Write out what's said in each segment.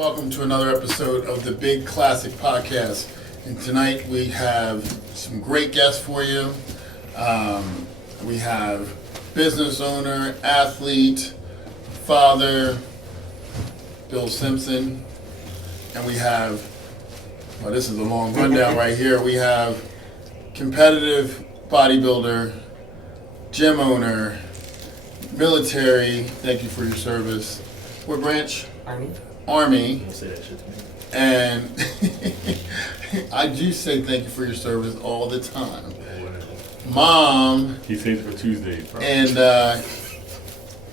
welcome to another episode of the Big Classic Podcast. And tonight we have some great guests for you. We have business owner, athlete, father, Bill Simpson. And we have, well, this is a long rundown right here. We have competitive bodybuilder, gym owner, military, thank you for your service. What branch? Army. Don't say that shit to me. And I do say thank you for your service all the time. Mom. He saves for Tuesdays, bro. And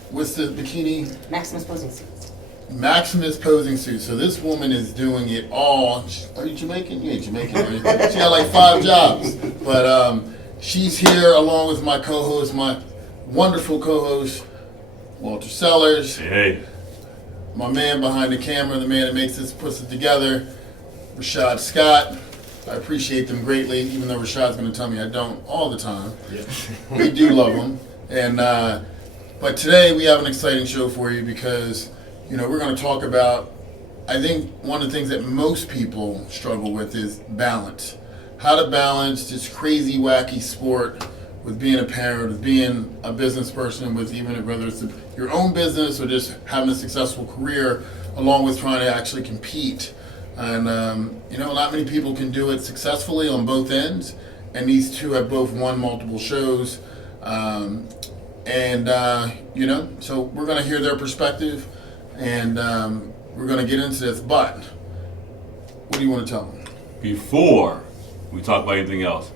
what's the bikini? Maximus posing suits. Maximus posing suit. So this woman is doing it all. Are you Jamaican? You ain't Jamaican, are you? She got like 5 jobs. But she's here along with my co-host, my wonderful co-host, Walter Sellers. Hey. My man behind the camera, the man that makes this, puts it together, Rashad Scott. I appreciate them greatly, even though Rashad's going to tell me I don't all the time. Yeah. We do love them. And but today we have an exciting show for you because, you know, we're going to talk about, I think one of the things that most people struggle with is balance. How to balance this crazy, wacky sport with being a parent, with being a business person, with even whether it's your own business or just having a successful career, along with trying to actually compete. And, you know, not many people can do it successfully on both ends. And these two have both won multiple shows. You know, so we're going to hear their perspective and we're going to get into this. But what do you want to tell them? Before we talk about anything else,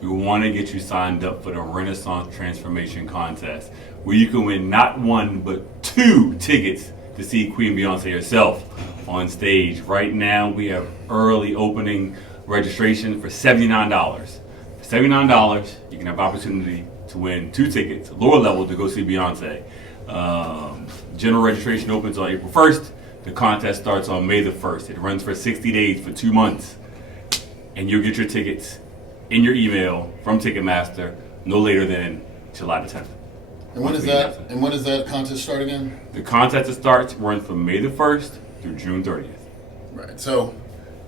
we want to get you signed up for the Renaissance Transformation Contest, where you can win not 1 but 2 tickets to see Queen Beyonce herself on stage. Right now, we have early opening registration for $79. For $79, you can have opportunity to win 2 tickets, lower level, to go see Beyonce. General registration opens on April 1st. The contest starts on May the 1st. It runs for 60 days, for 2 months. And you'll get your tickets in your email from Ticketmaster no later than July the 10th. And when is that? And when does that contest start again? The contest starts runs from May the 1st through June 30th. Right. So,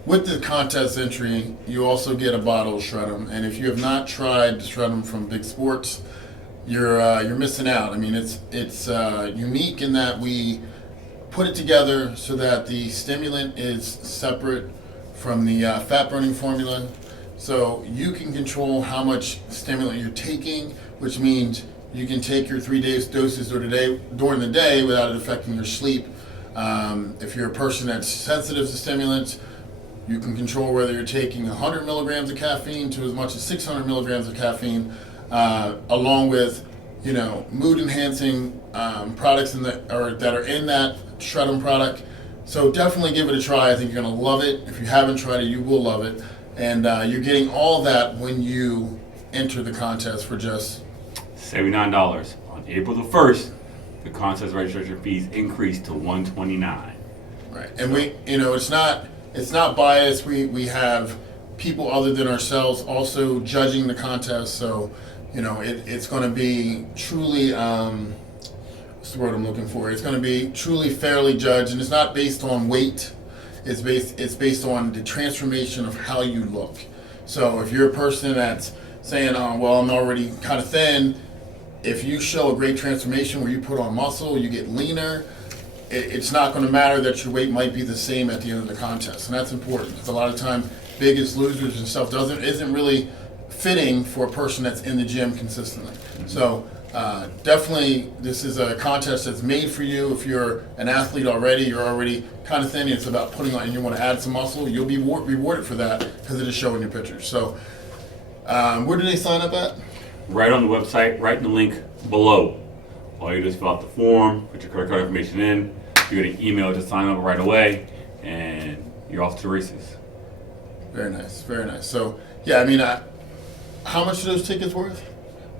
with the contest entry, you also get a bottle of Shred-'em. And if you have not tried the Shred-'em from Big Sports, you're missing out. I mean, it's unique in that we put it together so that the stimulant is separate from the fat burning formula. So you can control how much stimulant you're taking, which means you can take your 3 days doses during the day without it affecting your sleep. If you're a person that's sensitive to stimulants, you can control whether you're taking 100 milligrams of caffeine to as much as 600 milligrams of caffeine, along with, you know, mood enhancing products that are in that Shred-'em product. So definitely give it a try. I think you're going to love it. If you haven't tried it, you will love it. And you're getting all that when you enter the contest for just $79. On April the 1st, the contest registration fees increase to $129. Right. And we, you know, it's not biased. We have people other than ourselves also judging the contest. So, you know, it's going to be truly, what's the word I'm looking for? It's going to be truly fairly judged, and it's not based on weight. It's based on the transformation of how you look. So if you're a person that's saying, well, I'm already kind of thin, if you show a great transformation where you put on muscle, you get leaner, it's not going to matter that your weight might be the same at the end of the contest. And that's important because a lot of time Biggest Losers and stuff isn't really fitting for a person that's in the gym consistently. Mm-hmm. So definitely this is a contest that's made for you. If you're an athlete already, you're already kind of thin, it's about putting on and you want to add some muscle, you'll be rewarded for that because it is showing your pictures. So where do they sign up at? Right on the website, right in the link below. All you do is fill out the form, put your credit card information in, you get an email to sign up right away, and you're off to the races. Very nice, very nice. So, yeah, I mean, how much are those tickets worth?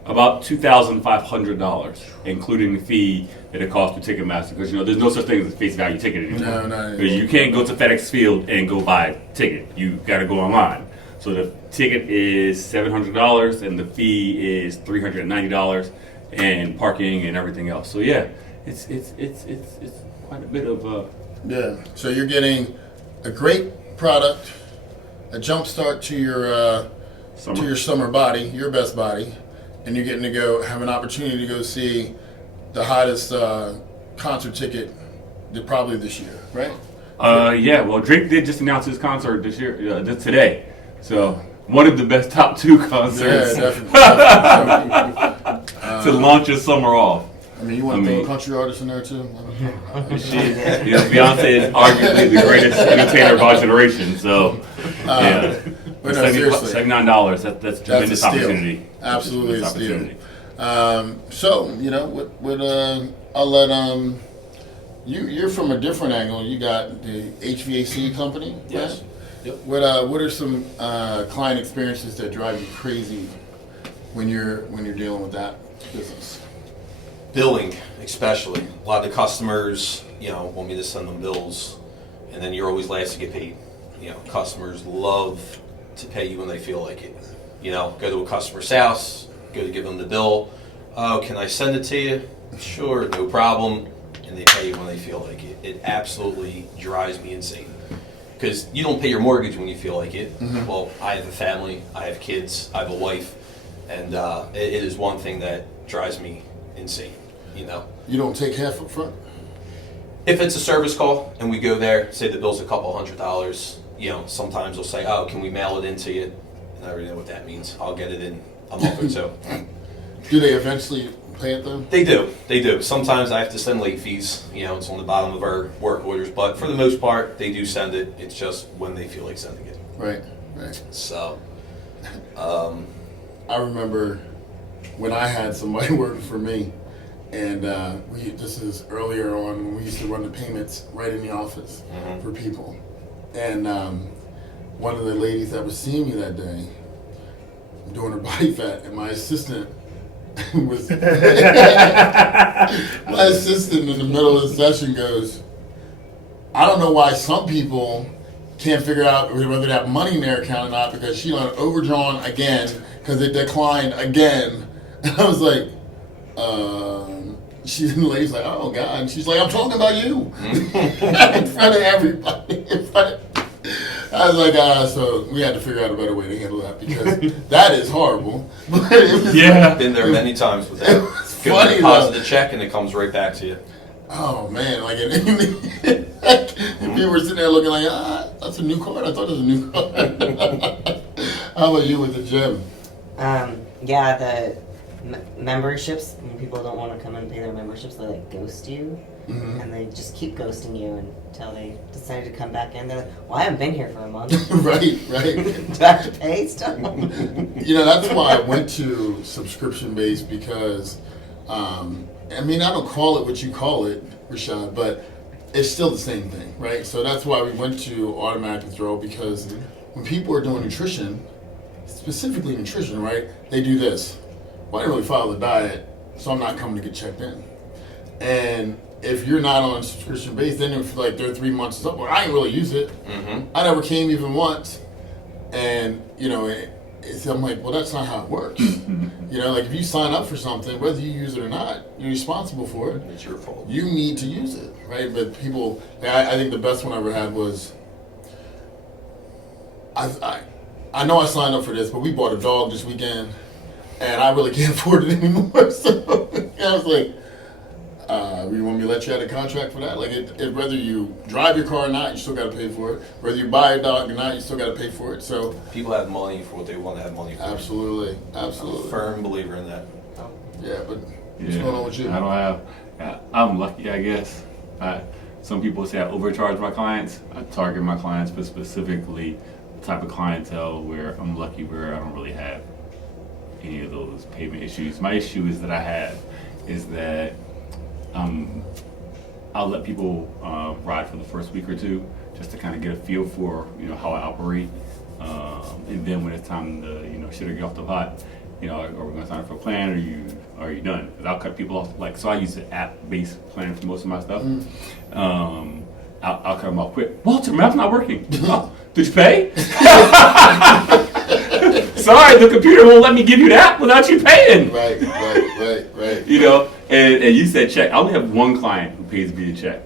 About $2,500, including the fee that it costs to Ticketmaster. Because, you know, there's no such thing as a face value ticket anymore. No. Because you can't go to FedEx Field and go buy a ticket. You got to go online. So the ticket is $700 and the fee is $390, and parking and everything else. So yeah, it's quite a bit of Yeah. So you're getting a great product, a jump start to your summer body, your best body, and you're getting to go have an opportunity to go see the hottest concert ticket probably this year, right? Yeah. Well, Drake did just announce his concert this year, just today. So one of the best top 2 concerts. Yeah, definitely. To launch your summer off. I mean, you want to throw a country artist in there too? Beyonce is arguably the greatest entertainer of our generation. So, yeah. But no, seriously. $79. That's a tremendous steal. opportunity. Absolutely a Opportunity. steal. So, I'll let you're from a different angle. You got the HVAC company. Yes. Right? Yep. What are some client experiences that drive you crazy when you're dealing with that business? Billing, especially. A lot of the customers, want me to send them bills, and then you're always last to get paid. Customers love to pay you when they feel like it. Go to a customer's house, go to give them the bill. Oh, can I send it to you? Sure, no problem. And they pay you when they feel like it. It absolutely drives me insane. Because you don't pay your mortgage when you feel like it. Mm-hmm. Well, I have a family, I have kids, I have a wife, and it is one thing that drives me insane. You don't take half up front? If it's a service call and we go there, say the bill's a couple $100, sometimes they'll say, oh, can we mail it in to you? And I already know what that means. I'll get it in a month or two. Do they eventually pay it though? They do. Sometimes I have to send late fees. It's on the bottom of our work orders. But for the most part, they do send it. It's just when they feel like sending it. Right. So, I remember when I had somebody working for me, and this is earlier on when we used to run the payments right in the office for people. And one of the ladies that was seeing me that day doing her body fat, and my assistant was my assistant in the middle of the session goes, I don't know why some people can't figure out whether they have money in their account or not, because she went overdrawn again because it declined again. And I was like, the lady's like, oh God. And she's like, I'm talking about you. In front of everybody. I was like, so we had to figure out a better way to handle that, because that is horrible. But it was been there many times with that. Go funny, deposit the check and it comes right back to you. Oh man, like and people were sitting there looking like, that's a new card. I thought it was a new card. How about you with the gym? Yeah, the memberships, when people don't want to come and pay their memberships, they ghost you. And they just keep ghosting you until they decide to come back in. They're like, well, I haven't been here for a month. Right. Do I have to pay still? That's why I went to subscription-based, because, I don't call it what you call it, Rashad, but it's still the same thing, right? So that's why we went to automatic withdrawal, because when people are doing nutrition, specifically nutrition, right, they do this. Well, I didn't really follow the diet, so I'm not coming to get checked in. And if you're not on subscription base, then if their 3 months is up, well, I didn't really use it. I never came even once. And, I'm like, well, that's not how it works. If you sign up for something, whether you use it or not, you're responsible for it. It's your fault. You need to use it, right? But people, I think the best one I ever had was, I know I signed up for this, but we bought a dog this weekend, and I really can't afford it anymore. So I was like, you want me to let you out a contract for that? Whether you drive your car or not, you still got to pay for it. Whether you buy a dog or not, you still got to pay for it. So people have money for what they want to have money for. Absolutely. I'm a firm believer in that. Yeah, but what's going on with you? I don't have. I'm lucky, I guess. Some people say I overcharge my clients. I target my clients, but specifically the type of clientele where I'm lucky, where I don't really have any of those payment issues. My issue is that I have is that I'll let people ride for the first week or two just to kind of get a feel for how I operate, and then when it's time to should I get off the pot, are we going to sign up for a plan, or are you done? Because I'll cut people off. So I use an app-based plan for most of my stuff. I'll cut them off quick. Walter, math's not working. Oh, did you pay? Sorry, the computer won't let me give you the app without you paying. Right. And you said check. I only have one client who pays via check.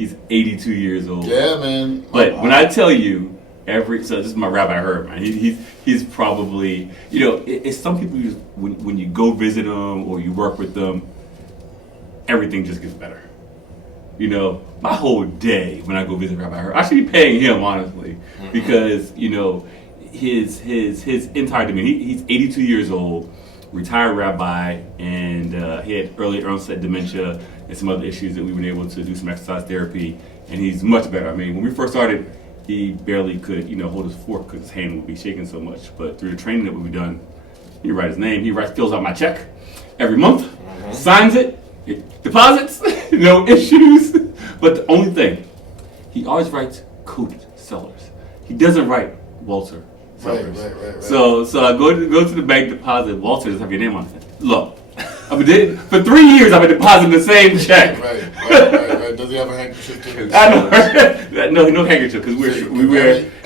He's 82 years old. Yeah, man. But when I tell you, so this is my Rabbi Herb, man. He's probably, it's some people when you go visit them or you work with them, everything just gets better. My whole day when I go visit Rabbi Herb, I should be paying him honestly, because his entire demeanor. He's 82 years old, retired rabbi, and he had early onset dementia and some other issues that we were able to do some exercise therapy, and he's much better. I mean, when we first started, he barely could, hold his fork because his hand would be shaking so much. But through the training that we've done, he writes his name, fills out my check every month, signs it, deposits, no issues. But the only thing, he always writes coded sellers. He doesn't write Walter Sellers. Right. So I go to the bank, deposit. Walter doesn't have your name on it. Look, for 3 years I've been depositing the same check. Right. Does he have a handkerchief too? I know. No handkerchief because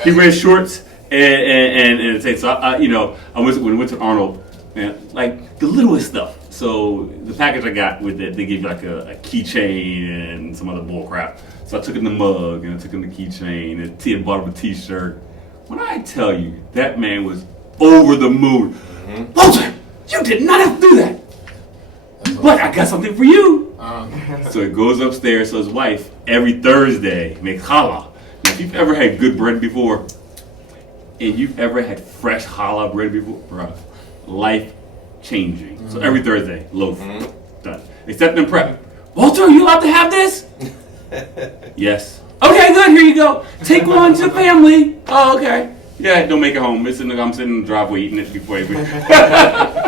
he wears shorts and a tape. So when I went to Arnold, man, like the littlest stuff. So the package I got with it, they give you like a keychain and some other bull crap. So I took him the mug and I took him the keychain and I bought him a T-shirt. When I tell you that man was over the moon, Walter, you did not have to do that. But I got something for you. So it goes upstairs. So his wife every Thursday makes challah. Now, if you've ever had good bread before, and you've ever had fresh challah bread before, bro, life changing. So every Thursday, loaf done. Except in prep. Walter, are you allowed to have this? Yes. Okay, good. Here you go. Take one to the family. Oh, okay. Yeah, don't make it home. I'm sitting in the driveway eating it before I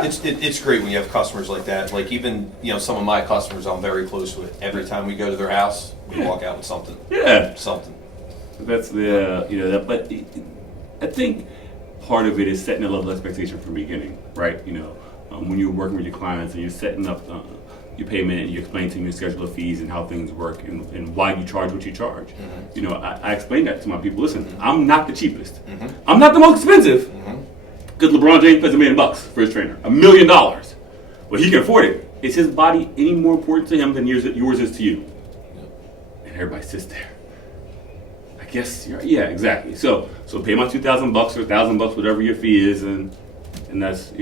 It's great when you have customers like that. Like even some of my customers I'm very close with. Every time we go to their house, we walk out with something. Yeah. Something. That's the but I think part of it is setting a level of expectation from the beginning, right? When you're working with your clients and you're setting up your payment and you explain to them your schedule of fees and how things work and why you charge what you charge. I explain that to my people. Listen, I'm not the cheapest. I'm not the most expensive. Because LeBron James pays $1 million for his trainer. $1 million. Well, he can afford it. Is his body any more important to him than yours is to you? And everybody sits there. I guess, yeah, exactly. So pay my $2,000 or $1,000, whatever your fee is, and that's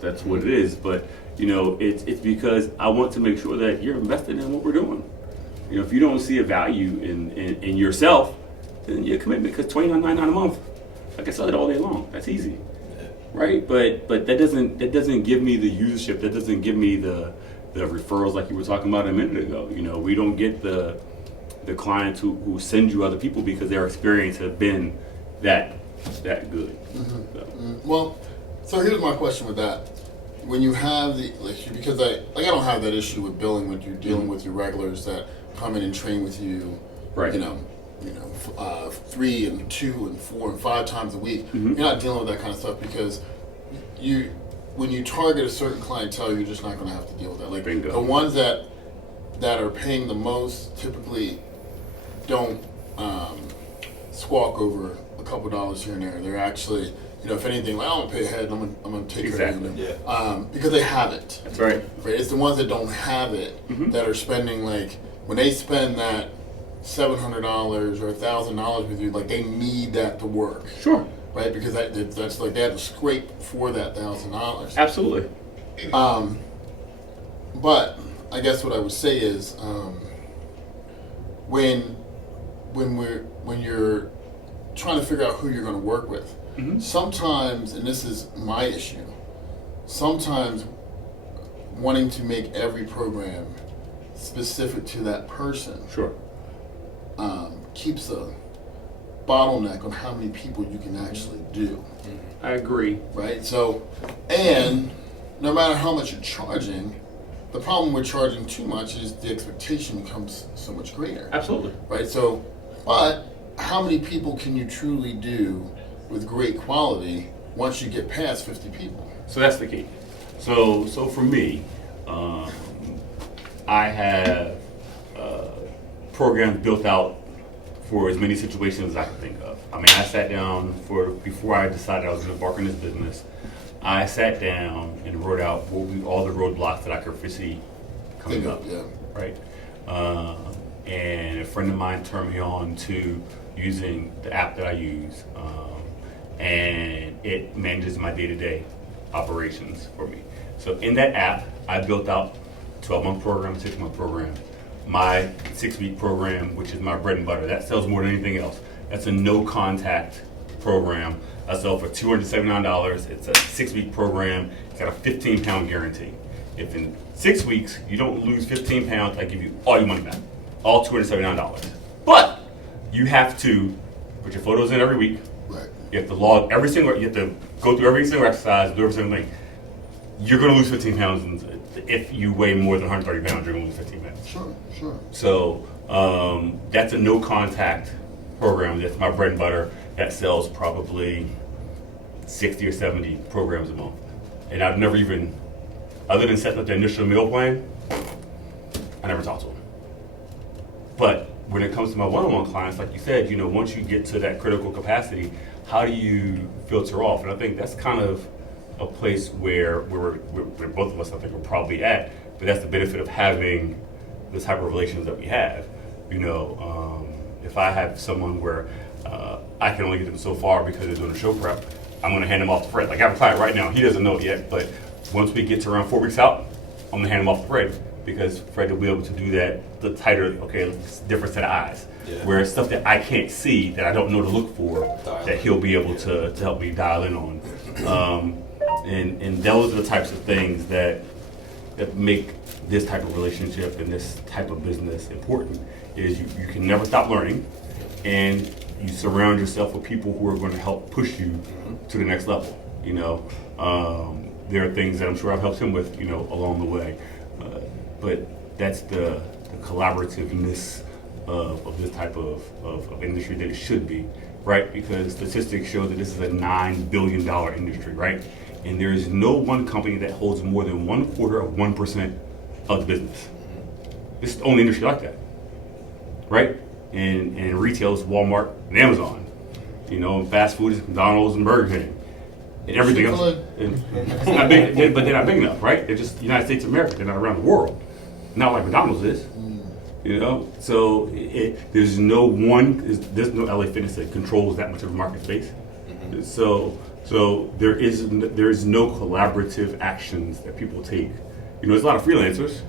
that's what it is. But it's because I want to make sure that you're invested in what we're doing. If you don't see a value in yourself, then your commitment, because $29.99 a month, I can sell it all day long. That's easy, right? But that doesn't give me the usership. That doesn't give me the referrals like you were talking about a minute ago. We don't get the clients who send you other people because their experience has been that good. Well, so here's my question with that. When you have because I don't have that issue with billing when you're dealing with your regulars that come in and train with you, right? 3 and 2 and 4 and 5 times a week. You're not dealing with that kind of stuff because when you target a certain clientele, you're just not going to have to deal with that. Like Bingo. The ones that are paying the most typically don't squawk over a couple dollars here and there. They're actually, if anything, like, I don't pay ahead, I'm gonna take care of you. Because they have it. That's right. It's the ones that don't have it that are spending, like, when they spend that $700 or $1,000 with you, like, they need that to work. Sure. Right? Because that's like they had to scrape for that $1,000. Absolutely. But I guess what I would say is, when you're trying to figure out who you're going to work with, sometimes, and this is my issue, sometimes wanting to make every program specific to that person keeps a bottleneck on how many people you can actually do. I agree. Right? So, and no matter how much you're charging, the problem with charging too much is the expectation becomes so much greater. Absolutely. Right? So, but how many people can you truly do with great quality once you get past 50 people? So that's the key. So for me, I have programs built out for as many situations as I can think of. I mean, I sat down before I decided I was going to embark on this business. I sat down and wrote out all the roadblocks that I could foresee coming up. Yeah. Right. and a friend of mine turned me on to using the app that I use, and it manages my day-to-day operations for me. So in that app, I built out 12-month program, 6-month program. My 6-week program, which is my bread and butter, that sells more than anything else. That's a no-contact program. I sell for $279. It's a 6-week program. It's got a 15-pound guarantee. If in 6 weeks you don't lose 15 pounds, I give you all your money back, all $279. But you have to put your photos in every week. Right. You have to log every single. You have to go through every single exercise, do every single thing. You're going to lose 15 pounds, and if you weigh more than 130 pounds, you're going to lose 15 pounds. Sure. So that's a no-contact program. That's my bread and butter. That sells probably 60 or 70 programs a month, and I've never even, other than setting up the initial meal plan, I never talked to them. But when it comes to my one-on-one clients, like you said, once you get to that critical capacity, how do you filter off? And I think that's kind of a place where both of us, I think, are probably at. But that's the benefit of having the type of relations that we have. If I have someone where I can only get them so far because they're doing a show prep, I'm going to hand them off to Fred. Like I have a client right now, he doesn't know it yet, but once we get to around 4 weeks out, I'm going to hand him off to Fred, because Fred will be able to do that, the tighter, okay, different set of eyes. Yeah. Where it's stuff that I can't see, that I don't know to look for, Dial that he'll be able to help me dial in on. And those are the types of things that make this type of relationship and this type of business important, is you can never stop learning, and you surround yourself with people who are going to help push you to the next level. There are things that I'm sure I've helped him with, along the way. But that's the collaborativeness of this type of industry that it should be, right? Because statistics show that this is a $9 billion industry, right? And there is no one company that holds more than 0.25% of the business. This is the only industry like that, right? And retail is Walmart and Amazon. Fast food is McDonald's and Burger King. And everything else. It's not big, but they're not big enough, right? They're just United States of America. They're not around the world. Not like McDonald's is. So there's no LA Fitness that controls that much of a market space. So there is no collaborative actions that people take. There's a lot of freelancers,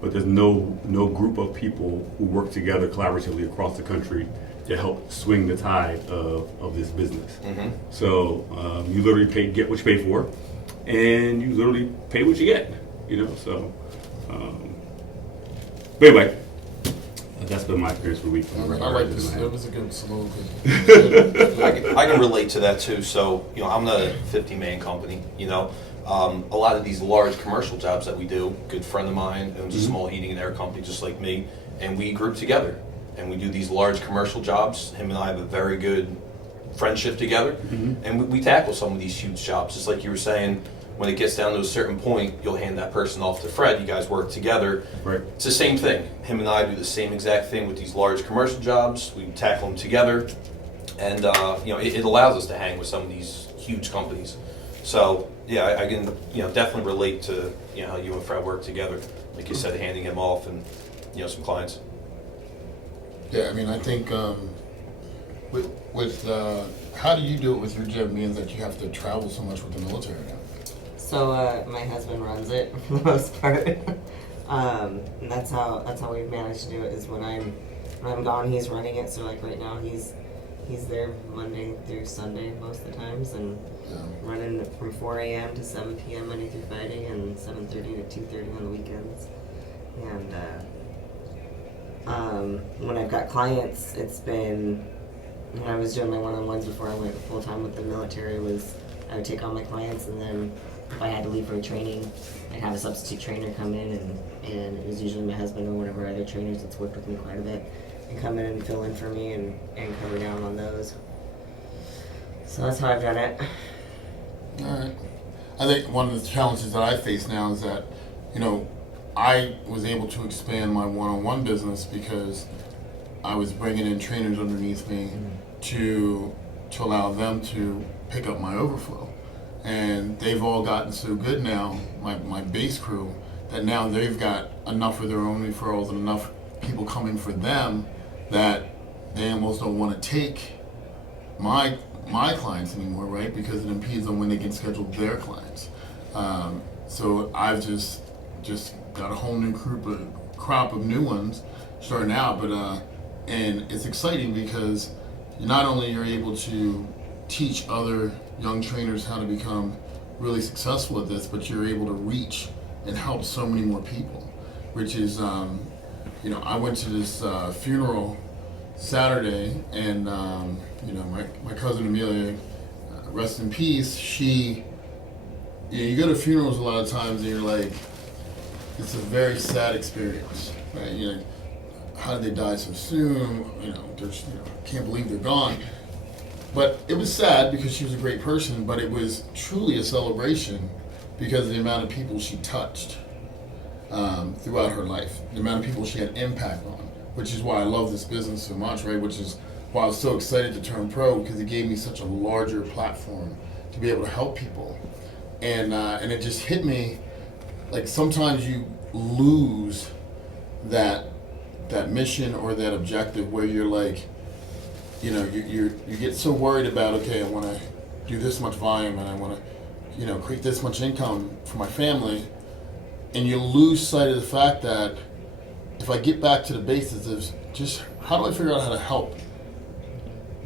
but there's no group of people who work together collaboratively across the country to help swing the tide of this business. So you literally get what you pay for, and you literally pay what you get. But anyway, that's been my experience for the week. I like this. That was a good slogan. I can relate to that too. So, I'm the 50-man company, a lot of these large commercial jobs that we do, good friend of mine owns a small heating and air company just like me, and we group together and we do these large commercial jobs. Him and I have a very good friendship together, and we tackle some of these huge jobs. Just like you were saying, when it gets down to a certain point, you'll hand that person off to Fred. You guys work together. Right. It's the same thing. Him and I do the same exact thing with these large commercial jobs. We tackle them together, and it allows us to hang with some of these huge companies. So yeah, I can definitely relate to how you and Fred work together. Like you said, handing him off and some clients. Yeah, I think with how do you do it with your job, means that you have to travel so much with the military now? So my husband runs it for the most part, and that's how we've managed to do it. Is when I'm gone, he's running it. So like right now, he's there Monday through Sunday most of the times, and running from 4 a.m. to 7 p.m. Monday through Friday, and 7:30 to 2:30 on the weekends. And when I've got clients, it's been when I was doing my one-on-ones before I went full time with the military. I would take on my clients, and then if I had to leave for a training, I'd have a substitute trainer come in, and it was usually my husband or one of our other trainers that's worked with me quite a bit, and come in and fill in for me and cover down on those. So that's how I've done it. All right. I think one of the challenges that I face now is that, I was able to expand my one-on-one business because I was bringing in trainers underneath me to allow them to pick up my overflow. And they've all gotten so good now, my base crew, that now they've got enough of their own referrals and enough people coming for them that they almost don't want to take my clients anymore, right? Because it impedes on when they can schedule their clients. So I've just got a whole new crop of new ones starting out, but and it's exciting because not only you're able to teach other young trainers how to become really successful at this, but you're able to reach and help so many more people, which is, I went to this funeral Saturday, and my cousin Amelia, rest in peace. You go to funerals a lot of times, and you're like, it's a very sad experience, right? How did they die so soon? Can't believe they're gone. But it was sad because she was a great person, but it was truly a celebration because of the amount of people she touched throughout her life, the amount of people she had impact on, which is why I love this business so much, right? Which is why I was so excited to turn pro, because it gave me such a larger platform to be able to help people. And it just hit me, like sometimes you lose that mission or that objective where you're like, you get so worried about, okay, I want to do this much volume and I want to, create this much income for my family, and you lose sight of the fact that if I get back to the basics of just how do I figure out how to help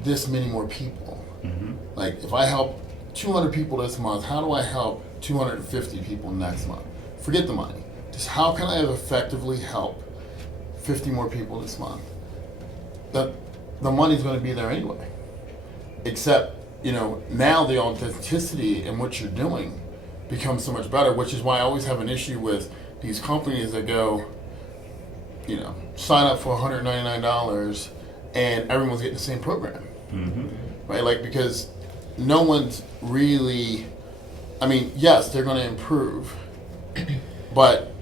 this many more people? Mm-hmm. Like if I help 200 people this month, how do I help 250 people next month? Forget the money. Just how can I effectively help 50 more people this month? The money's going to be there anyway. Except, now the authenticity in what you're doing becomes so much better, which is why I always have an issue with these companies that go, sign up for $199 and everyone's getting the same program. Mm-hmm. Right? Like, because no one's really, yes, they're going to improve, but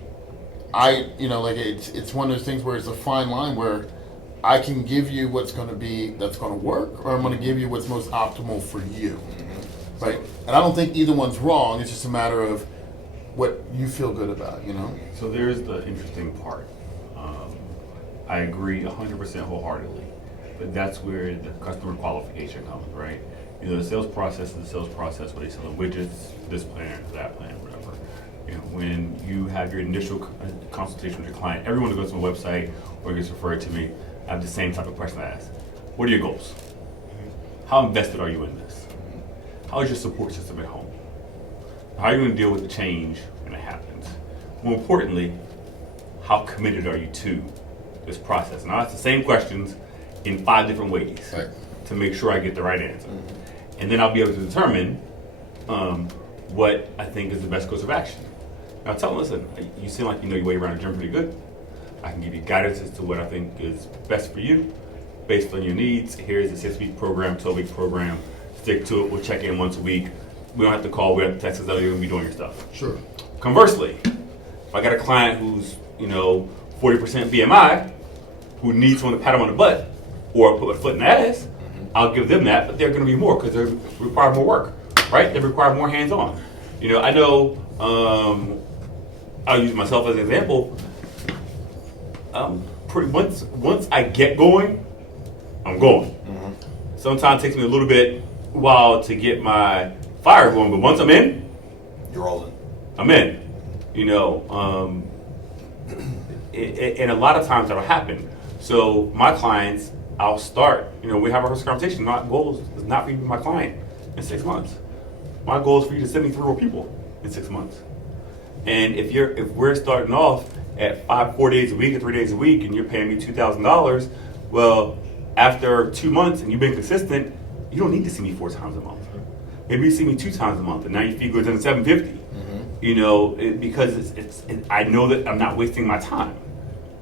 it's one of those things where it's a fine line where I can give you what's going to work, or I'm going to give you what's most optimal for you, right? And I don't think either one's wrong. It's just a matter of what you feel good about, So there's the interesting part. I agree 100% wholeheartedly, but that's where the customer qualification comes, right? The sales process is the sales process where they sell the widgets, this plan, that plan, whatever. When you have your initial consultation with your client, everyone that goes to my website or gets referred to me, I have the same type of question I ask. What are your goals? How invested are you in this? How is your support system at home? How are you going to deal with the change when it happens? More importantly, how committed are you to this process? And I ask the same questions in 5 different ways to make sure I get the right answer. Mm-hmm. And then I'll be able to determine what I think is the best course of action. Now tell them, listen, you seem like you know your way around the gym pretty good. I can give you guidance as to what I think is best for you based on your needs. Here's a 6-week program, 12-week program. Stick to it. We'll check in once a week. We don't have to call. We have to text us that you're going to be doing your stuff. Sure. Conversely, if I got a client who's 40% BMI, who needs someone to pat them on the butt or put a foot in the ass, I'll give them that, but they're going to be more because they require more work, right? They require more hands-on. I know, I'll use myself as an example. Once I get going, I'm going. Mm-hmm. Sometimes it takes me a little bit while to get my fire going, but once I'm in, you're all in. I'm in. And a lot of times that'll happen. So my clients, I'll start. We have our first conversation. My goal is not for you to be my client in 6 months. My goal is for you to send me 3 more people in 6 months. And if we're starting off at 4 days a week or 3 days a week, and you're paying me $2,000, well, after 2 months and you've been consistent, you don't need to see me 4 times a month. Maybe you see me 2 times a month, and now your fee goes down to $750. Mm-hmm. Because I know that I'm not wasting my time.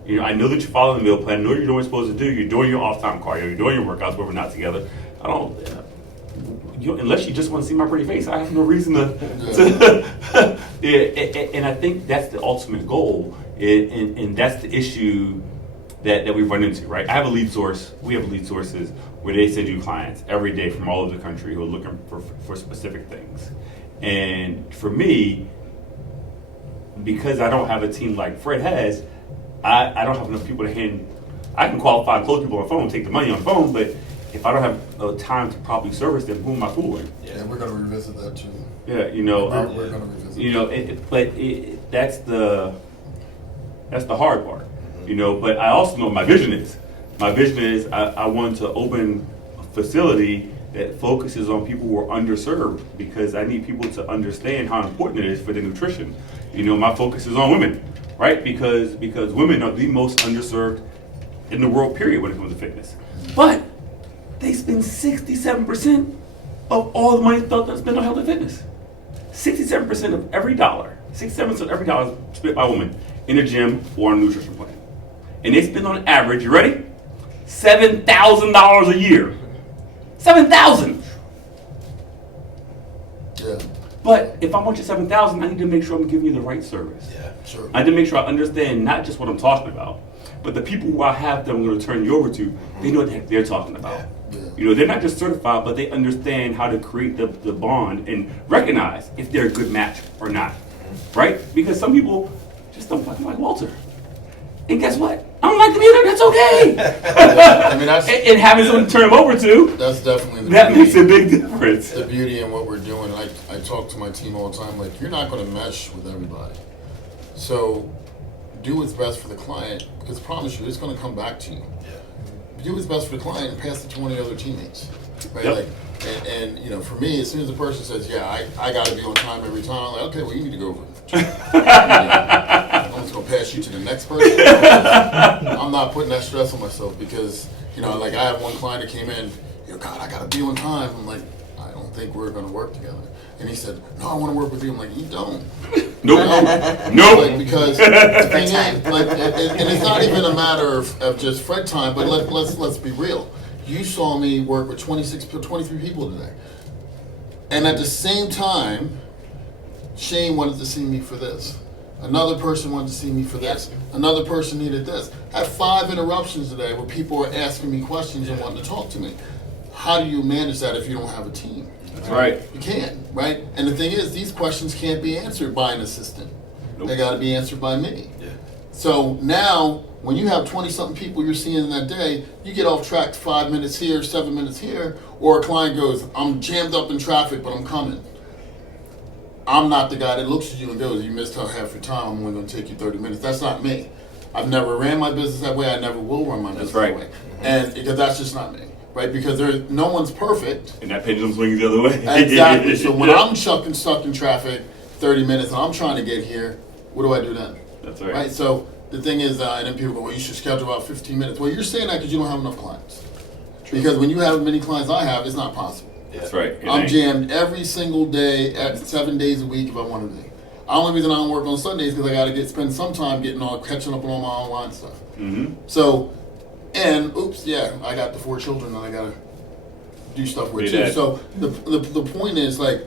I know that you're following the meal plan. I know you're doing what you're supposed to do. You're doing your off-time cardio. You're doing your workouts where we're not together. Unless you just want to see my pretty face, I have no reason to and I think that's the ultimate goal, and that's the issue that we run into, right? I have a lead source. We have lead sources where they send you clients every day from all over the country who are looking for specific things. And for me, because I don't have a team like Fred has, I don't have enough people to hand. I can qualify and close people on the phone, take the money on the phone, but if I don't have time to properly service them, who am I fooling? Yeah, we're gonna revisit that too. Yeah, you know, We're gonna revisit. you know, that's the hard part, you know. But I also know what my vision is. My vision is I want to open a facility that focuses on people who are underserved, because I need people to understand how important it is for their nutrition. You know, my focus is on women, right? Because women are the most underserved in the world, period, when it comes to fitness. But they spend 67% of all the money that's spent on health and fitness. 67% of every dollar, 67% of every dollar is spent by women in a gym or on a nutrition plan. And they spend on average, you ready? $7,000 a year. $7,000. Yeah, But if I want your $7,000, I need to make sure I'm giving you the right service. Yeah. sure. I need to make sure I understand not just what I'm talking about, but the people who I have that I'm going to turn you over to, they know what the heck they're talking about. Yeah. You know, they're not just certified, but they understand how to create the bond and recognize if they're a good match or not, right? Because some people just don't fucking like Walter. And guess what? I don't like them either. That's okay. I mean, that's And having someone to turn them over to, that's definitely the that beauty. makes a big difference. The beauty in what we're doing. I talk to my team all the time. Like, you're not going to mesh with everybody, so do what's best for the client. Because I promise you, it's going to come back to you. Do what's best for the client and pass it to one of the other teammates, right? Yep. Like, and you know, for me, as soon as a person says, "Yeah, I got to be on time every time," I'm like, "Okay, well, you need to go over it." I'm just gonna pass you to the next person. I'm not putting that stress on myself because, you know, like, I have one client that came in, God, I got to be on time. I'm like, I don't think we're gonna work together. And he said, "No, I want to work with you." I'm like, "You don't." Nope. Nope. Like, because the thing is, like, and it's not even a matter of just Fred time, but let's be real. You saw me work with 23 people today, and at the same time, Shane wanted to see me for this. Another person wanted to see me for this. Another person needed this. I had 5 interruptions today where people are asking me questions and wanting to talk to me. How do you manage that if you don't have a team? That's right. You can't, right? And the thing is, these questions can't be answered by an assistant. Nope. They got to be answered by me. Yeah. So now, when you have 20-something people you're seeing in that day, you get off track 5 minutes here, 7 minutes here, or a client goes, "I'm jammed up in traffic, but I'm coming." I'm not the guy that looks at you and goes, "You missed out half your time. I'm only going to take you 30 minutes." That's not me. I've never ran my business that way. I never will run my business right. that way. And because that's just not me, right? Because no one's perfect. And that pendulum swings the other way. Exactly. So when Yeah. I'm stuck in traffic 30 minutes and I'm trying to get here, what do I do then? That's right. Right? So the thing is, and then people go, "Well, you should schedule out 15 minutes." Well, you're saying that because you don't have enough clients. Because when you have as many clients I have, it's not possible. That's right. It I'm ain't. jammed every single day, 7 days a week if I want to be. The only reason I don't work on Sundays is because I got to spend some time catching up on all my online stuff. Mhm. So, and oops, yeah, I got the 4 children that I got to do stuff with Be too. that. So the point is, like,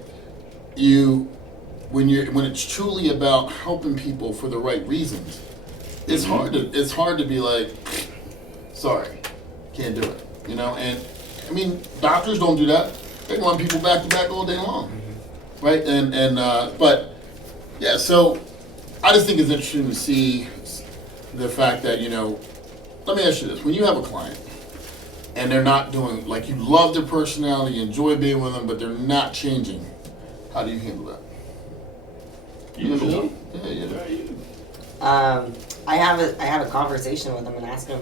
when it's truly about helping people for the right reasons, it's hard to be like, "Sorry, can't do it," you know. And I mean, doctors don't do that. They can run people back to back all day long, right? But yeah, so I just think it's interesting to see the fact that, you know, let me ask you this: when you have a client and they're not doing, like, you love their personality, you enjoy being with them, but they're not changing, how do you handle that? Usually. Yeah. I have a conversation with them and ask them,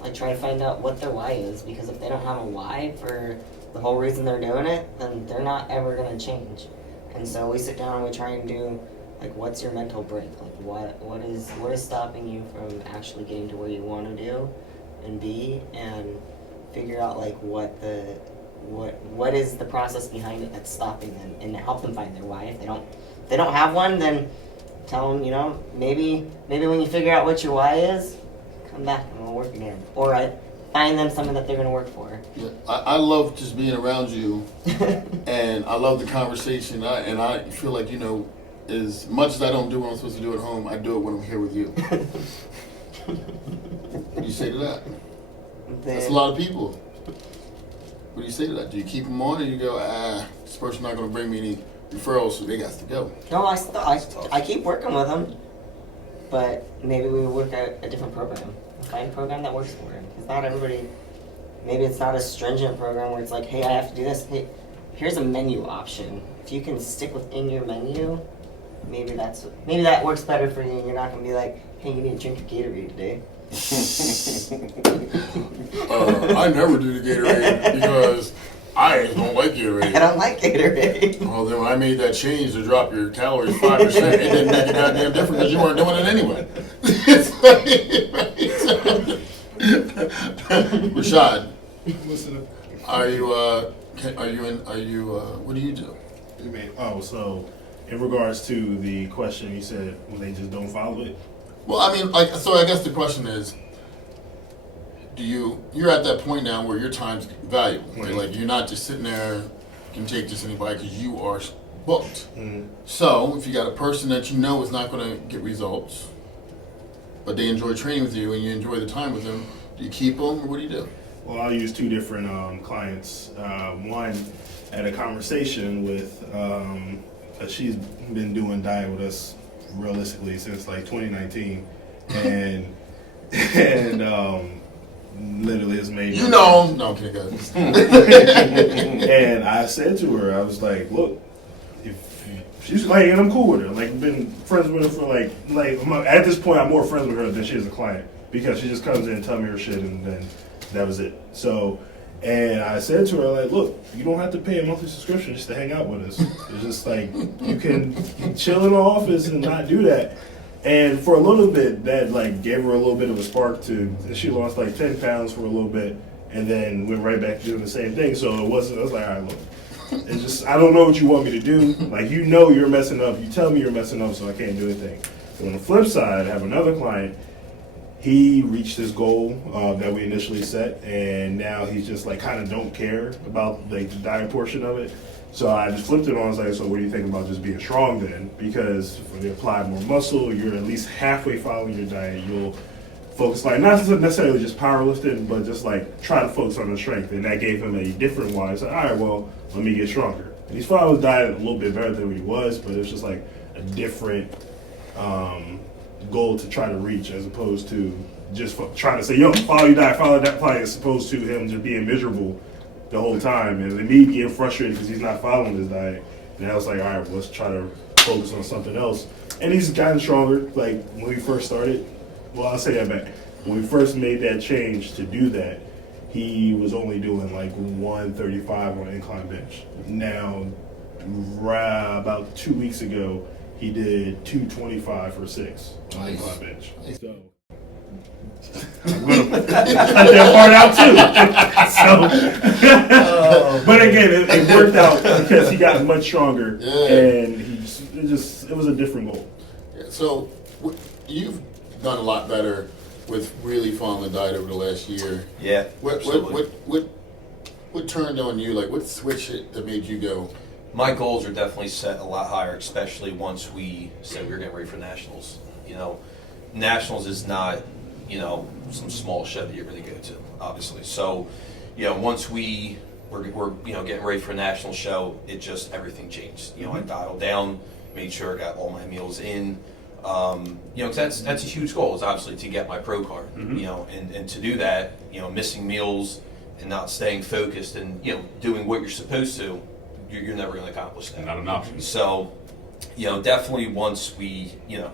like, try to find out what their why is, because if they don't have a why for the whole reason they're doing it, then they're not ever gonna change. And so we sit down and we try and do, like, what's your mental break? Like, what is stopping you from actually getting to where you want to do and be, and figure out, like, what is the process behind it that's stopping them, and help them find their why. If they don't have one, then tell them, you know, maybe when you figure out what your why is, come back and we'll work again. Or find them something that they're going to work for. Yeah, I love just being around you, and I love the conversation. And I feel like, you know, as much as I don't do what I'm supposed to do at home, I do it when I'm here with you. What do you say to that? That's a lot of people. What do you say to that? Do you keep them on, or you go, this person's not going to bring me any referrals, so they got to go? No, I keep working with them. but maybe we would work out a different program. Find a program that works for him. Because not everybody, maybe it's not a stringent program where it's like, hey, I have to do this. Hey, here's a menu option. If you can stick within your menu, maybe that works better for you. And you're not gonna be like, hey, you need to drink a Gatorade today. I never do the Gatorade because I don't like Gatorade. I don't like Gatorade. Well, then when I made that change to drop your calories 5%, it didn't make a goddamn difference because you weren't doing it anyway. Rashad, what do you do? You mean, so in regards to the question, you said when they just don't follow it? Well, I mean, like, so I guess the question is, you're at that point now where your time's valuable, right? Mm-hmm. Like, you're not just sitting there, you can take just anybody because you are booked. Mm-hmm. So, if you got a person that you know is not going to get results, but they enjoy training with you and you enjoy the time with them, do you keep them or what do you do? Well, I'll use two different clients. One, had a conversation with, she's been doing diet with us realistically since like 2019, and literally has made You know him. No, I'm kidding, guys. And I said to her, I was like, look, if she's like, and I'm cool with her. Like, I've been friends with her for like at this point, I'm more friends with her than she is a client because she just comes in and tells me her shit, and then that was it. So, and I said to her, like, look, you don't have to pay a monthly subscription just to hang out with us. It's just like you can chill in the office and not do that. And for a little bit, that like gave her a little bit of a spark to. She lost like 10 pounds for a little bit, and then went right back to doing the same thing. So it wasn't. I was like, all right, look, it's just I don't know what you want me to do. Like, you know, you're messing up. You tell me you're messing up, so I can't do anything. So on the flip side, I have another client. He reached his goal that we initially set, and now he's just like kind of don't care about like the diet portion of it. So I just flipped it on. I was like, so what do you think about just being strong then? Because when you apply more muscle, you're at least halfway following your diet. You'll focus, like, not necessarily just powerlifting, but just like try to focus on the strength. And that gave him a different one. I said, all right, well, let me get stronger. And he's following his diet a little bit better than what he was, but it's just like a different goal to try to reach as opposed to just trying to say, yo, follow your diet, as opposed to him just being miserable the whole time, and me getting frustrated because he's not following his diet. And I was like, all right, well, let's try to focus on something else. And he's gotten stronger. Like, when we first started, well, I'll say that back. When we first made that change to do that, he was only doing like 135 on incline bench. Now, about 2 weeks ago, he did 225 for 6 on incline bench. So I'm gonna cut that part out too. But again, it worked out because he got much stronger, and it was a different goal. Yeah, so you've done a lot better with really following the diet over the last year. Yeah, absolutely. What turned on you? Like, what switched it that made you go? My goals are definitely set a lot higher, especially once we said we were getting ready for nationals. You know, nationals is not, you know, some small show that you're going to go to, obviously. So, you know, once we're you know, getting ready for a national show, it just, everything changed. You know, I dialed down, made sure I got all my meals in. You know, 'cause that's a huge goal, is obviously to get my pro card. You know, and to do that, you know, missing meals and not staying focused and, you know, doing what you're supposed to, you're never going to accomplish that. Not an option. So, you know, definitely once we, you know,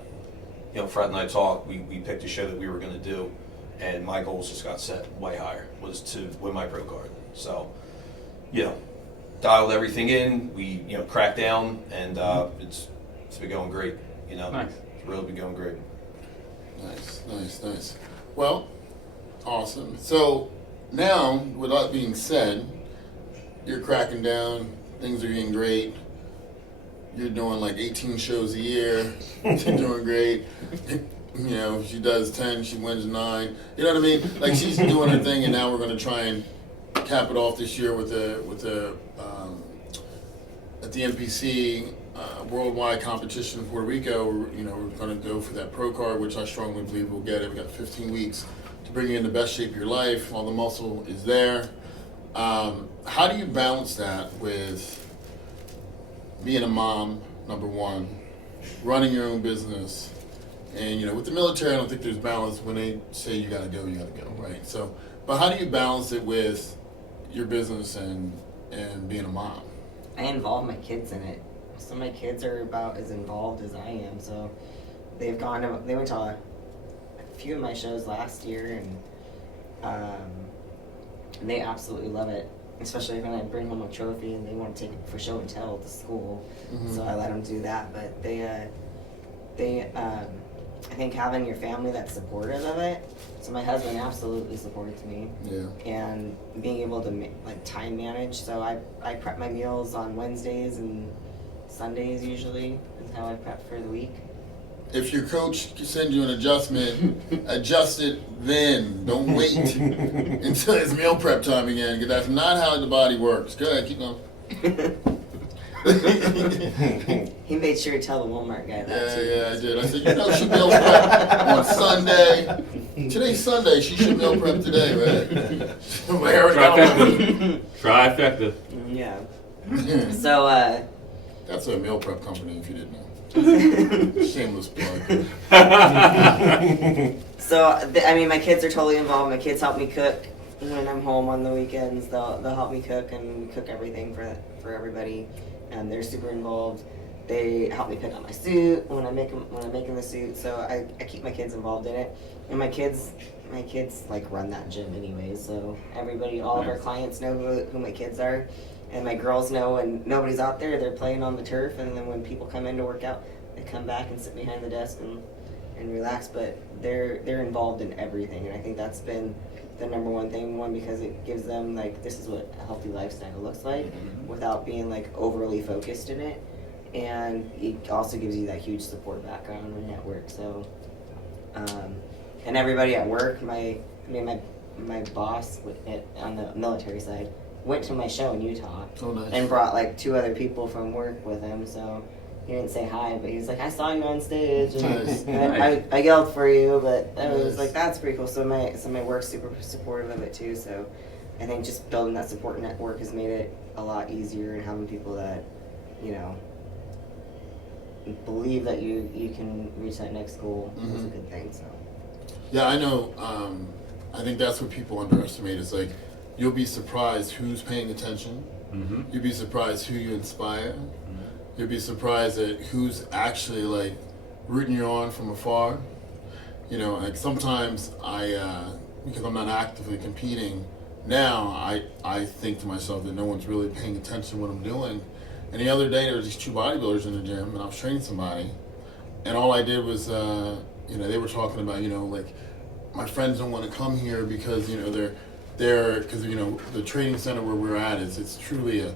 Fred and I talked, we picked a show that we were going to do, and my goals just got set way higher, was to win my pro card. So, you know, dialed everything in, we, you know, cracked down, and it's been going great, you know. Nice. It's really been going great. Nice. Well, awesome. So now, with that being said, you're cracking down, things are getting great. You're doing like 18 shows a year. You're doing great. You know, if she does 10, she wins 9. You know what I mean? Like, she's doing her thing, and now we're going to try and cap it off this year with the at the NPC worldwide competition in Puerto Rico. You know, we're going to go for that pro card, which I strongly believe we'll get it. We got 15 weeks to bring you in the best shape of your life. All the muscle is there. How do you balance that with being a mom, number one, running your own business, And, you know, with the military, I don't think there's balance. When they say you gotta go, right? So, but how do you balance it with your business and being a mom? I involve my kids in it. So my kids are about as involved as I am. So they went to a few of my shows last year, and they absolutely love it. Especially when I bring home a trophy and they want to take it for show and tell at the school. Mm-hmm. So I let them do that. But they I think having your family that's supportive of it. So my husband absolutely supports me. Yeah. And being able to like time manage. So I prep my meals on Wednesdays and Sundays usually is how I prep for the week. If your coach sends you an adjustment, adjust it then. Don't wait until it's meal prep time again, because that's not how the body works. Go ahead, keep going. He made sure to tell the Walmart guy that too. Yeah, I did. I said, you know, she meal prep on Sunday. Today's Sunday. She should meal prep today, right? Trifecta. Yeah. So, that's a meal prep company, if you didn't know. Shameless plug. So, I mean, my kids are totally involved. My kids help me cook when I'm home on the weekends. They'll help me cook, and we cook everything for everybody. And they're super involved. They help me pick out my suit when I'm making the suit. So I keep my kids involved in it. And my kids like run that gym anyways. So all of our clients know who my kids are. And my girls know when nobody's out there, they're playing on the turf. And then when people come in to work out, they come back and sit behind the desk and relax. But they're involved in everything. And I think that's been the number one thing. One, because it gives them like, this is what a healthy lifestyle looks like without being like overly focused in it. And it also gives you that huge support background when you're at work. So, and everybody at work, my boss on the military side went to my show in Utah. Oh, nice. And brought like 2 other people from work with him. So he didn't say hi, but he was like, I saw you on stage, and Nice. I yelled for you, but I Nice. was like, that's pretty cool. So my work's super supportive of it too. So I think just building that support network has made it a lot easier, and having people that, you know, believe that you can reach that next goal is a good thing. So Yeah, I know. I think that's what people underestimate. It's like, you'll be surprised who's paying attention. Mm-hmm. You'll be surprised who you inspire. You'll be surprised at who's actually like rooting you on from afar. You know, like sometimes because I'm not actively competing now, I think to myself that no one's really paying attention to what I'm doing. And the other day there was these 2 bodybuilders in the gym, and I was training somebody, and all I did was, they were talking about, like, my friends don't want to come here because, because the training center where we're at it's truly a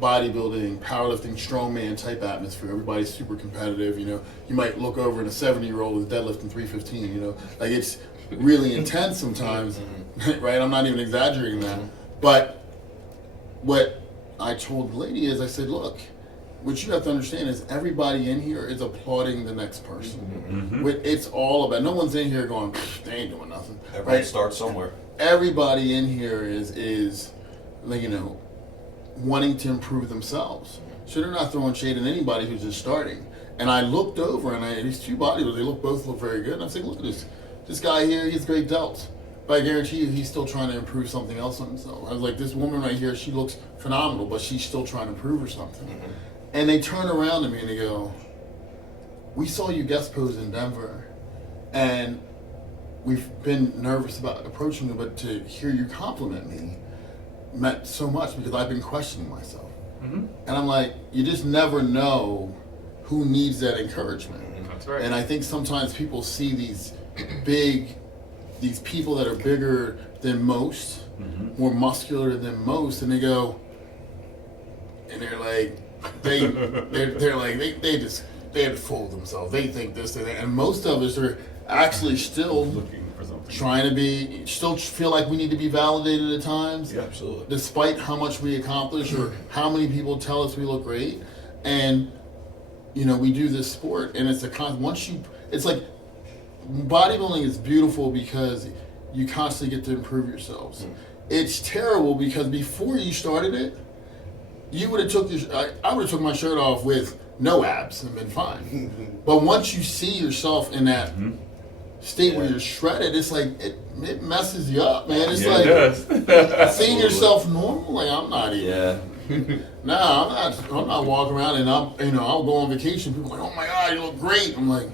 bodybuilding, powerlifting, strongman type atmosphere. Everybody's super competitive. You might look over and a 70-year-old is deadlifting 315. Like, it's really intense sometimes, right? I'm not even exaggerating that. But what I told the lady is, I said, look, what you have to understand is everybody in here is applauding the next person. It's all about, no one's in here going, they ain't doing nothing. Everybody starts somewhere. Everybody in here is like, wanting to improve themselves. So they're not throwing shade at anybody who's just starting. And I looked over, and these 2 bodybuilders, they both look very good. And I was like, look at this guy here, he's great delts. But I guarantee you, he's still trying to improve something else on himself. I was like, this woman right here, she looks phenomenal, but she's still trying to improve or something. And they turn around to me and they go, we saw you guest pose in Denver, and we've been nervous about approaching you, but to hear you compliment me meant so much, because I've been questioning myself. And I'm like, you just never know who needs that encouragement. That's right. And I think sometimes people see these people that are bigger than most, more muscular than most, and they go, and they're like, they're like, they fool themselves. They think this and that. And most of us are actually still Looking for something. trying to still feel like we need to be validated at times. Yeah, absolutely. Despite how much we accomplish or how many people tell us we look great. And, we do this sport, and it's it's like, bodybuilding is beautiful because you constantly get to improve yourselves. It's terrible because before you started it, you would have I would have took my shirt off with no abs and been fine. But once you see yourself in that state where you're shredded, it's like it messes you up, man. It's Yeah, like it does. seeing yourself normal. Like I'm not even. Yeah. No, I'm not walking around and I'll go on vacation. People are like, oh my God, you look great. I'm like,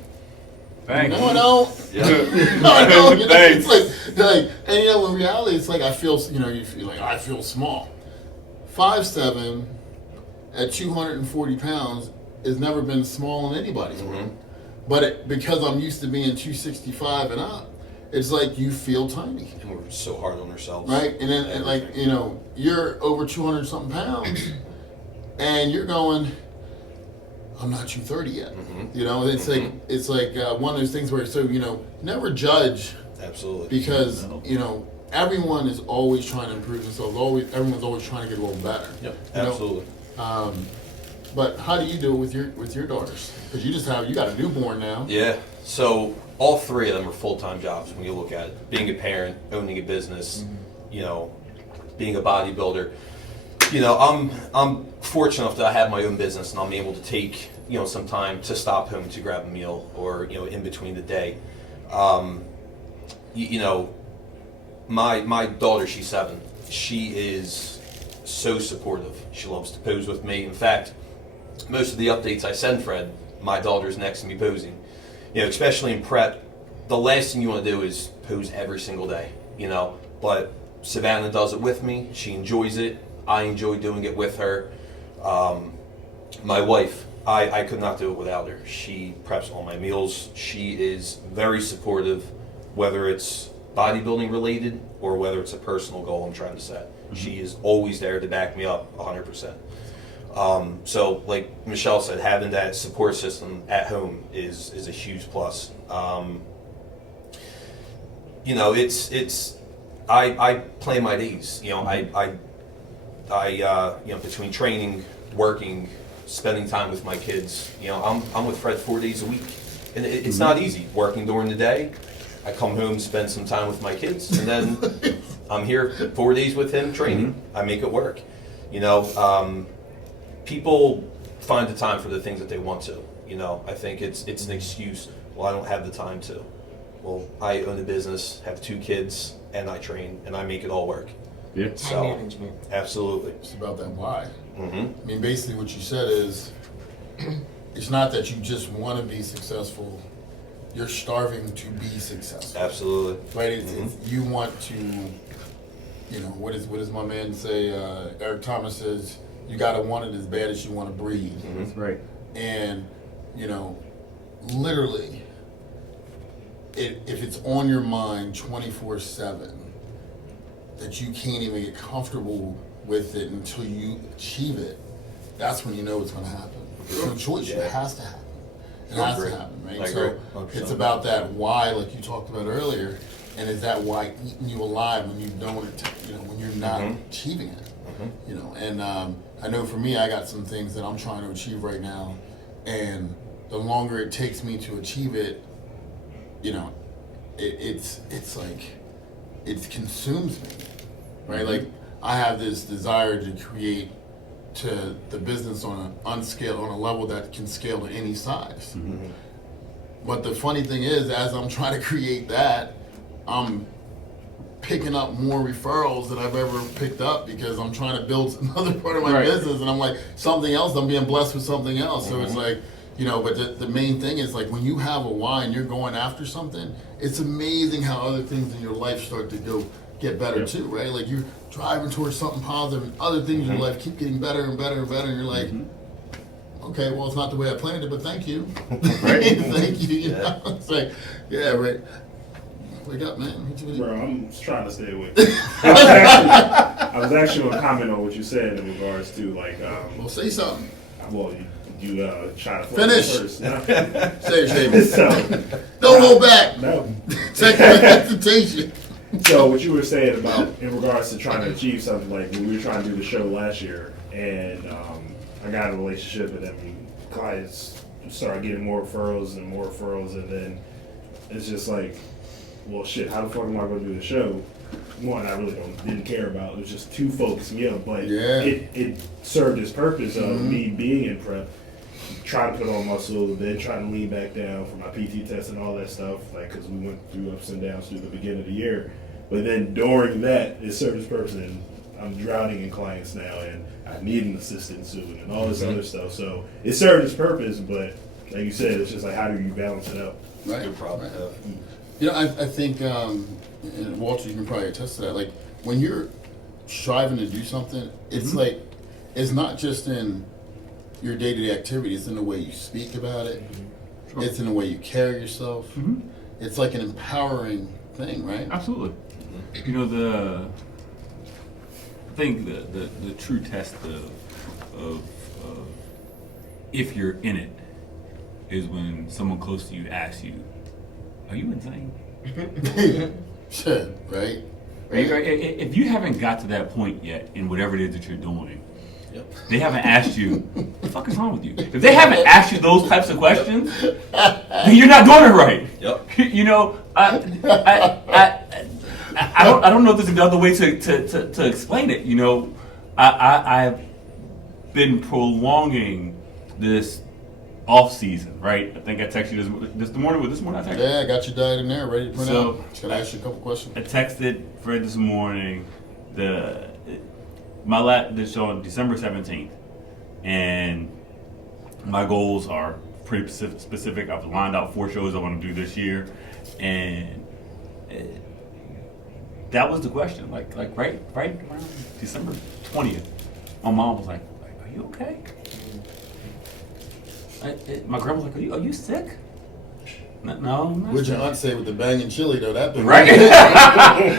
Thanks. no, I don't. Yeah. No, I don't. Thanks. It's like, and in reality, it's like I feel, you feel like I feel small. 5'7" at 240 pounds has never been small in anybody's world. But because I'm used to being 265 and up, it's like you feel tiny. And we're so hard on ourselves. Right? And then, and like, you're over 200 something pounds and you're going, I'm not 230 yet. It's like one of those things where, never judge Absolutely. because, everyone is always trying to improve themselves. Everyone's always trying to get a little better. Yep. You know? Absolutely. But how do you do it with your daughters? Because you got a newborn now. Yeah. So all three of them are full-time jobs when you look at it. Being a parent, owning a business, being a bodybuilder. I'm fortunate enough that I have my own business and I'm able to take, some time to stop home to grab a meal or, in between the day. My daughter, she's 7. She is so supportive. She loves to pose with me. In fact, most of the updates I send Fred, my daughter's next to me posing. Especially in prep, the last thing you want to do is pose every single day, But Savannah does it with me. She enjoys it. I enjoy doing it with her. My wife, I could not do it without her. She preps all my meals. She is very supportive, whether it's bodybuilding related or whether it's a personal goal I'm trying to set. She is always there to back me up 100%. So like Michelle said, having that support system at home is a huge plus. I plan my days. I between training, working, spending time with my kids. I'm with Fred 4 days a week, and it's not easy working during the day. I come home, spend some time with my kids, and then I'm here 4 days with him training. I make it work. People find the time for the things that they want to. I think it's an excuse. Well, I don't have the time to. Well, I own a business, have 2 kids, and I train, and I make it all work. Yeah. Time management. Absolutely. It's about that why. Mm-hmm. I mean, basically what you said is, it's not that you just want to be successful. You're starving to be successful. Absolutely. Right? It's you want to, what does my man say? Eric Thomas says, you got to want it as bad as you want to breathe. That's right. And, literally, if it's on your mind 24/7, that you can't even get comfortable with it until you achieve it, that's when you know it's going to happen. There's no choice. It has to happen. It has to happen, right? I So agree. 100%. it's about that why, like you talked about earlier, and is that why eating you alive when you don't, when you're not achieving it, And I know for me, I got some things that I'm trying to achieve right now, and the longer it takes me to achieve it, it's like it consumes me, right? Like I have this desire to create to the business on a level that can scale to any size. But the funny thing is, as I'm trying to create that, I'm picking up more referrals than I've ever picked up because I'm trying to build another part of my business, and I'm like something else. I'm being blessed with something else. So it's like, but the main thing is like when you have a why and you're going after something, it's amazing how other things in your life start to get better too, right? Like you're driving towards something positive, and other things in your life keep getting better and better and better, and you're like, okay, well, it's not the way I planned it, but thank you. Thank you. You know? It's like, yeah, right. Wake up, man. Bro, I'm trying to stay awake. I was actually going to comment on what you said in regards to like. Well, say something. Well, you try to Finish. First. No. Say your statement. So, Don't hold back. no. Take my hesitation. So what you were saying about in regards to trying to achieve something, like when we were trying to do the show last year, and I got in a relationship, and then clients started getting more referrals, and then it's just like, well, shit, how the fuck am I going to do the show? One, I really didn't care about. It was just to focus me up, but it served its purpose of me being in prep. trying to put on muscle, then trying to lean back down for my PT test and all that stuff, like, because we went through ups and downs through the beginning of the year. But then during that, it served its purpose, and I'm drowning in clients now, and I need an assistant soon, and all this other stuff. So it served its purpose, but like you said, it's just like, how do you balance it out? Right. Good problem to have. You know, I think, and Walter, you can probably attest to that. Like, when you're striving to do something, it's like, it's not just in your day-to-day activity, it's in the way you speak about it. Sure. It's in the way you carry yourself. It's like an empowering thing, right? Absolutely. You know, I think the true test of if you're in it is when someone close to you asks you, "Are you insane?" Shit, right? Right? If you haven't got to that point yet in whatever it is that you're doing, Yep. they haven't asked you, "What the fuck is wrong with you?" If they haven't asked you those types of questions, then you're not doing it right. Yep. You know, I don't know if there's another way to explain it. You know, I've been prolonging this off season, right? I think I texted you this morning. With this morning, I texted. Yeah, I got your diet in there, ready to print So, out. Just gotta ask you a couple questions. I texted Fred this morning. This show on December 17th, and my goals are pretty specific. I've lined out 4 shows I want to do this year, and that was the question. Like right around December 20th, my mom was like, "Are you okay?" My grandma was like, "Are you sick?" No, I'm not What'd sick. your aunt say with the banging chili though? That thing, Right?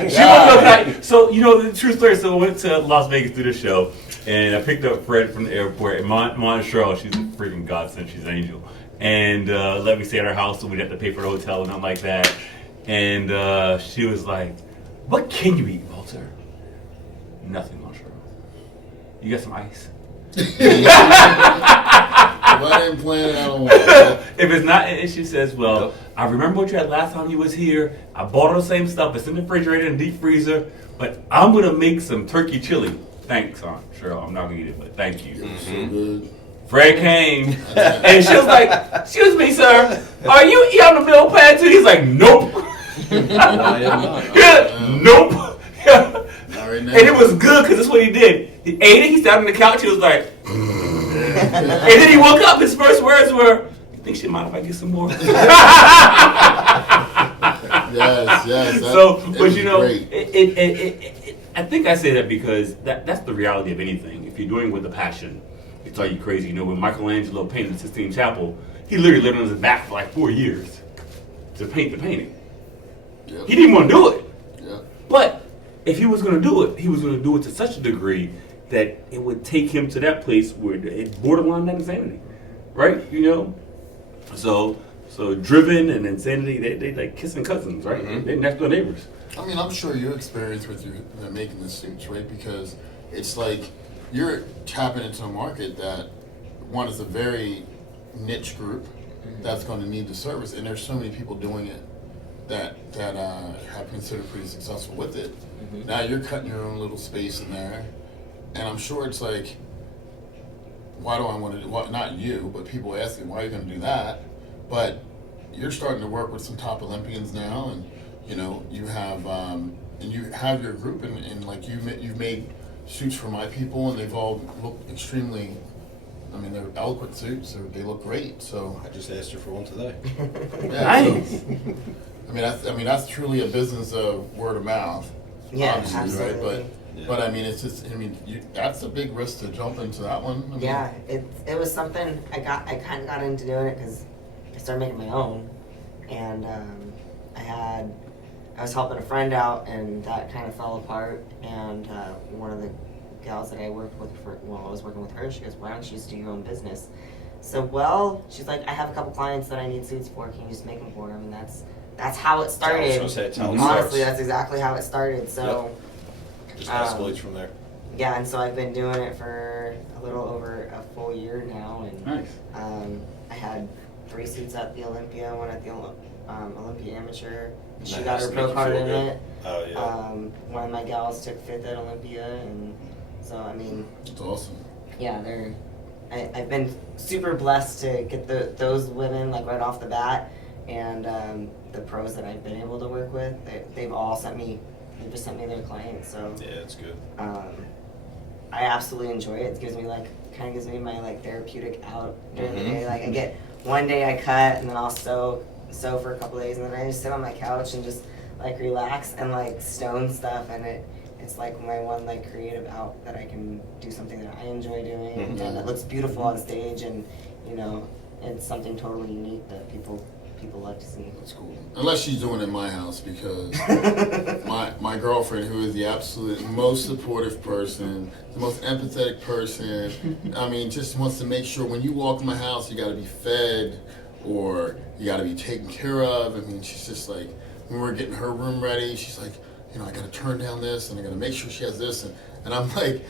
She was okay. So, you know, the true story. So I went to Las Vegas to do the show, and I picked up Fred from the airport. And Montreal, she's a freaking godsend. She's an angel. And let me stay at her house, so we didn't have to pay for the hotel and nothing like that. And she was like, "What can you eat, Walter?" "Nothing, Montreal. You got some ice?" If I didn't plan it, I don't want it. If it's not, and she says, "Well, Yep. I remember what you had last time you was here. I bought all the same stuff. It's in the refrigerator and deep freezer. But I'm gonna make some turkey chili." "Thanks, Aunt Cheryl. I'm not gonna eat it, but thank you." So good. Fred came, and she was like, "Excuse me, sir. Are you eating on the meal plan too?" He's like, "Nope." I am not. Yeah, nope. Not right now. And it was good because that's what he did. He ate it. He sat on the couch. He was like, and then he woke up. His first words were, "You think she mind if I get some more?" Yes. So, It but was you know, great. I think I say that because that's the reality of anything. If you're doing it with a passion, it's all you crazy. You know, when Michelangelo painted the Sistine Chapel, he literally lived on his back for like 4 years to paint the painting. Yep. He didn't want to do it. Yep. But if he was going to do it, he was going to do it to such a degree that it would take him to that place where it's borderline insanity, right? You know, so driven and insanity, they like kissing cousins, right? Mhm. They're next door neighbors. I mean, I'm sure your experience with you making the suits, right? Because it's like you're tapping into a market that one is a very niche group that's going to need the service, and there's so many people doing it that have considered pretty successful with it. Now you're cutting your own little space in there, and I'm sure it's like, why do I want to do? Well, not you, but people asking why are you going to do that? But you're starting to work with some top Olympians now, and you know you have your group, and like you've made suits for my people, and they've all looked extremely. I mean, they're eloquent suits. They look great. So I just asked her for one today. yeah, so, Nice. I mean that's truly a business of word of mouth. Yeah, obviously, absolutely. right? But I mean, it's just. I mean, that's a big risk to jump into that one. I mean, Yeah, it was something I kind of got into doing it because I started making my own, and I was helping a friend out, and that kind of fell apart. And one of the gals that I worked with while I was working with her, she goes, "Why don't you just do your own business?" So, well, she's like, "I have a couple clients that I need suits for. Can you just make them for them?" And that's how it started. I was gonna say, it's how it Honestly, starts. that's exactly how it started. So. Just escalates from there. Yeah, and so I've been doing it for a little over a full year now, and Nice. I had 3 suits at the Olympia, one at the Olympia Amateur. She That got has her to pro make you card feel in good. it. Oh yeah. One of my gals took 5th at Olympia, and so I mean, it's awesome. yeah, I've been super blessed to get those women like right off the bat, and the pros that I've been able to work with, they've just sent me their clients. So Yeah, it's good. I absolutely enjoy it. It gives me kind of gives me my like therapeutic out during the day. Like I get one day I cut, and then I'll sew for a couple days, and then I just sit on my couch and just like relax and like stone stuff, and it's like my one like creative out that I can do something that I enjoy doing, and it looks beautiful on stage, and you know it's something totally unique that people like to see. That's cool. Unless she's doing it in my house, because my girlfriend, who is the absolute most supportive person, the most empathetic person, I mean, just wants to make sure when you walk in my house, you got to be fed or you got to be taken care of. I mean, she's just like, when we're getting her room ready, she's like, you know, I got to turn down this and I got to make sure she has this. And I'm like,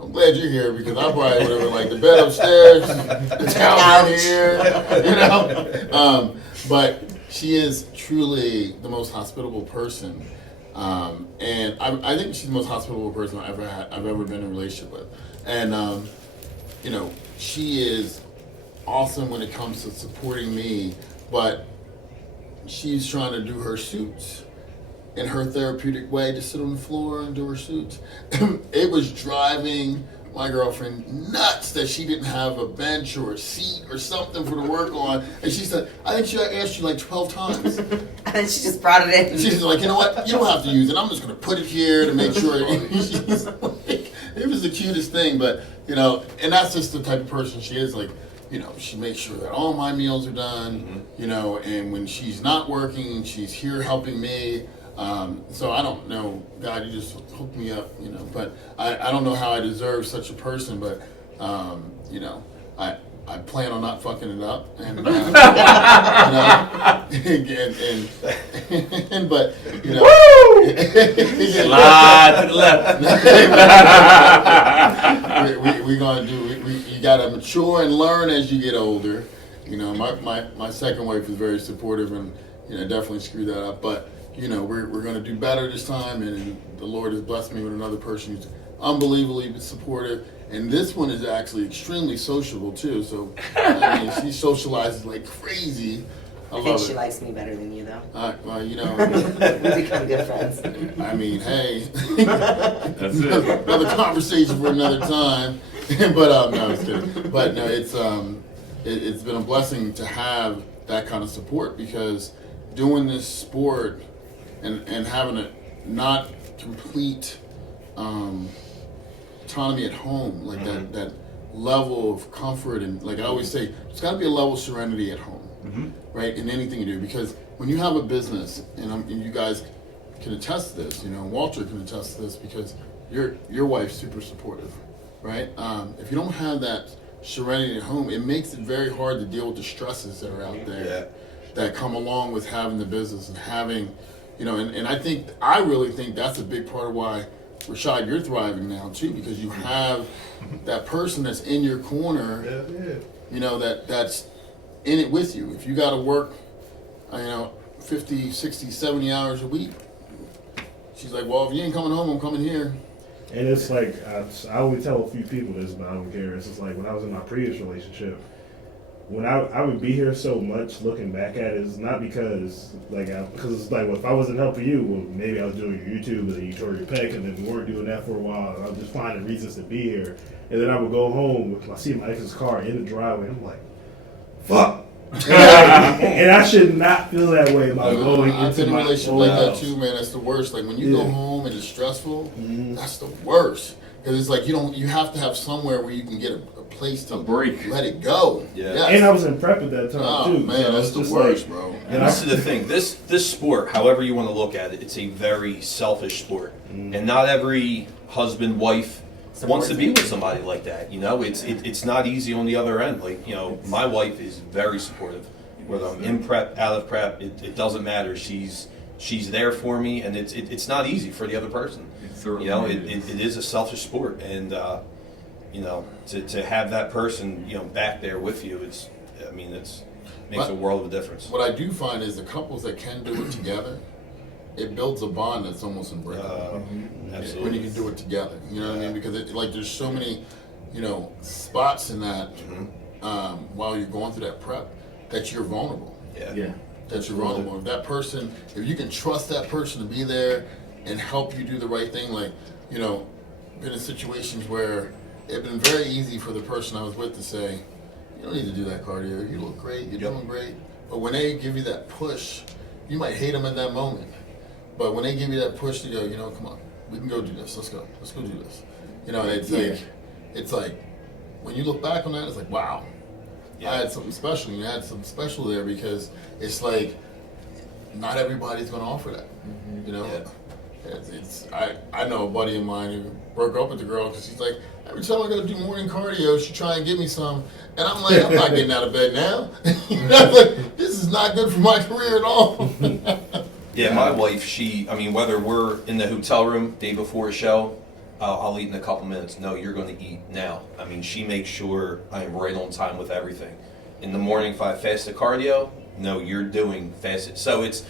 I'm glad you're here, because I probably would have been like the bed upstairs, the couch in here, you know. But she is truly the most hospitable person, and I think she's the most hospitable person I've ever been in a relationship with. And you know, she is awesome when it comes to supporting me, but she's trying to do her suits in her therapeutic way, to sit on the floor and do her suits. It was driving my girlfriend nuts that she didn't have a bench or a seat or something for to work on. And she said, I think she asked you like 12 times. And then she just brought it in. She's like, you know what? You don't have to use it. I'm just going to put it here to make sure. She's like, it was the cutest thing. But, you know, and that's just the type of person she is. Like, you know, she makes sure that all my meals are done, you know, and when she's not working, she's here helping me. So I don't know, God, you just hooked me up, you know, but I don't know how I deserve such a person, but, you know, I plan on not fucking it up, and, you know, and but, you know. Woo! Slide to the left. we gonna do, you gotta mature and learn as you get older. You know, my second wife is very supportive, and, you know, definitely screwed that up, but, you know, we're going to do better this time, and the Lord has blessed me with another person who's unbelievably supportive, and this one is actually extremely sociable too. So I mean, she socializes like crazy. I think she likes me better than you, though. Well, you know, we become good friends. I mean, hey, That's it. another conversation for another time. But no, it's kidding. But no, it's been a blessing to have that kind of support, because doing this sport and having a not complete autonomy at home, like that level of comfort, and like I always say, there's got to be a level of serenity at home, right, in anything you do, because when you have a business, and you guys can attest to this, you know, Walter can attest to this, because your wife's super supportive, right? If you don't have that serenity at home, it makes it very hard to deal with the stresses that are out there that come along with having the business and having, you know, and I really think that's a big part of why, Rashad, you're thriving now too, because you have that person that's in your corner, you know, that's in it with you. If you got to work, you know, 50, 60, 70 hours a week, she's like, well, if you ain't coming home, I'm coming here. And it's like, I only tell a few people this, but I don't care. It's just like when I was in my previous relationship, when I would be here so much, looking back at it, it's not because it's like, well, if I wasn't helping you, well, maybe I was doing your YouTube, and then you tore your pec, and then we weren't doing that for a while, and I was just finding reasons to be here. And then I would go home with see my ex's car in the driveway, and I'm like, fuck. And I should not feel that way about going I've into been in a my relationship own like that house. too, man. That's the worst. Like when you go home and it's stressful, that's the worst. Because it's like you have to have somewhere where you can get a place to break. let it go. Yeah. Yes. And I was in prep at that time Oh too. man, so that's it's the just worst, like, bro. And this is the thing. This sport, however you want to look at it, it's a very selfish sport, and not every husband, wife wants to be with somebody like that. You know, it's not easy on the other end. Like, you know, my wife is very supportive. Whether I'm in prep, out of prep, it doesn't matter. She's there for me, and it's not easy for the other person. You know, it is a selfish sport, and you know, to have that person, you know, back there with you, makes a world of a difference. What I do find is the couples that can do it together, it builds a bond that's almost unbreakable. Absolutely. When you can do it together, you know what I mean? Because there's so many, spots in that while you're going through that prep that you're vulnerable. Yeah. That you're vulnerable. If that person, if you can trust that person to be there and help you do the right thing, like, been in situations where it's been very easy for the person I was with to say, you don't need to do that cardio. You look great. You're doing great. But when they give you that push, you might hate them in that moment. But when they give you that push to go, come on, we can go do this. Let's go do this. It's like when you look back on that, it's like, wow, I had something special. You had something special there because it's like not everybody's going to offer that. I know a buddy of mine who broke up with the girl because she's like, every time I go to do morning cardio, she try and get me some, and I'm like, I'm not getting out of bed now. Like, this is not good for my career at all. Yeah, my wife, whether we're in the hotel room day before a show, I'll eat in a couple minutes. No, you're going to eat now. She makes sure I am right on time with everything. In the morning, if I have fasted cardio, no, you're doing fasted. So it's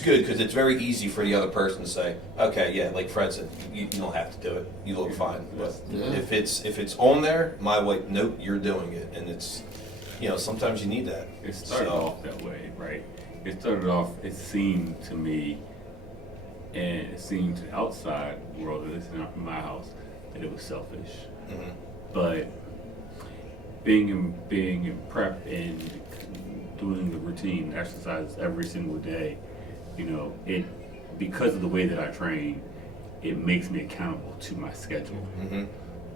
good because it's very easy for the other person to say, okay, yeah, like Fred said, you don't have to do it. You look fine. But if it's on there, my wife, nope, you're doing it. And it's, sometimes you need that. It started off that way, right? It started off, it seemed to me, and it seemed to the outside world, at least in my house, that it was selfish. Mm-hmm. But being in prep and doing the routine exercise every single day, it, because of the way that I train, it makes me accountable to my schedule,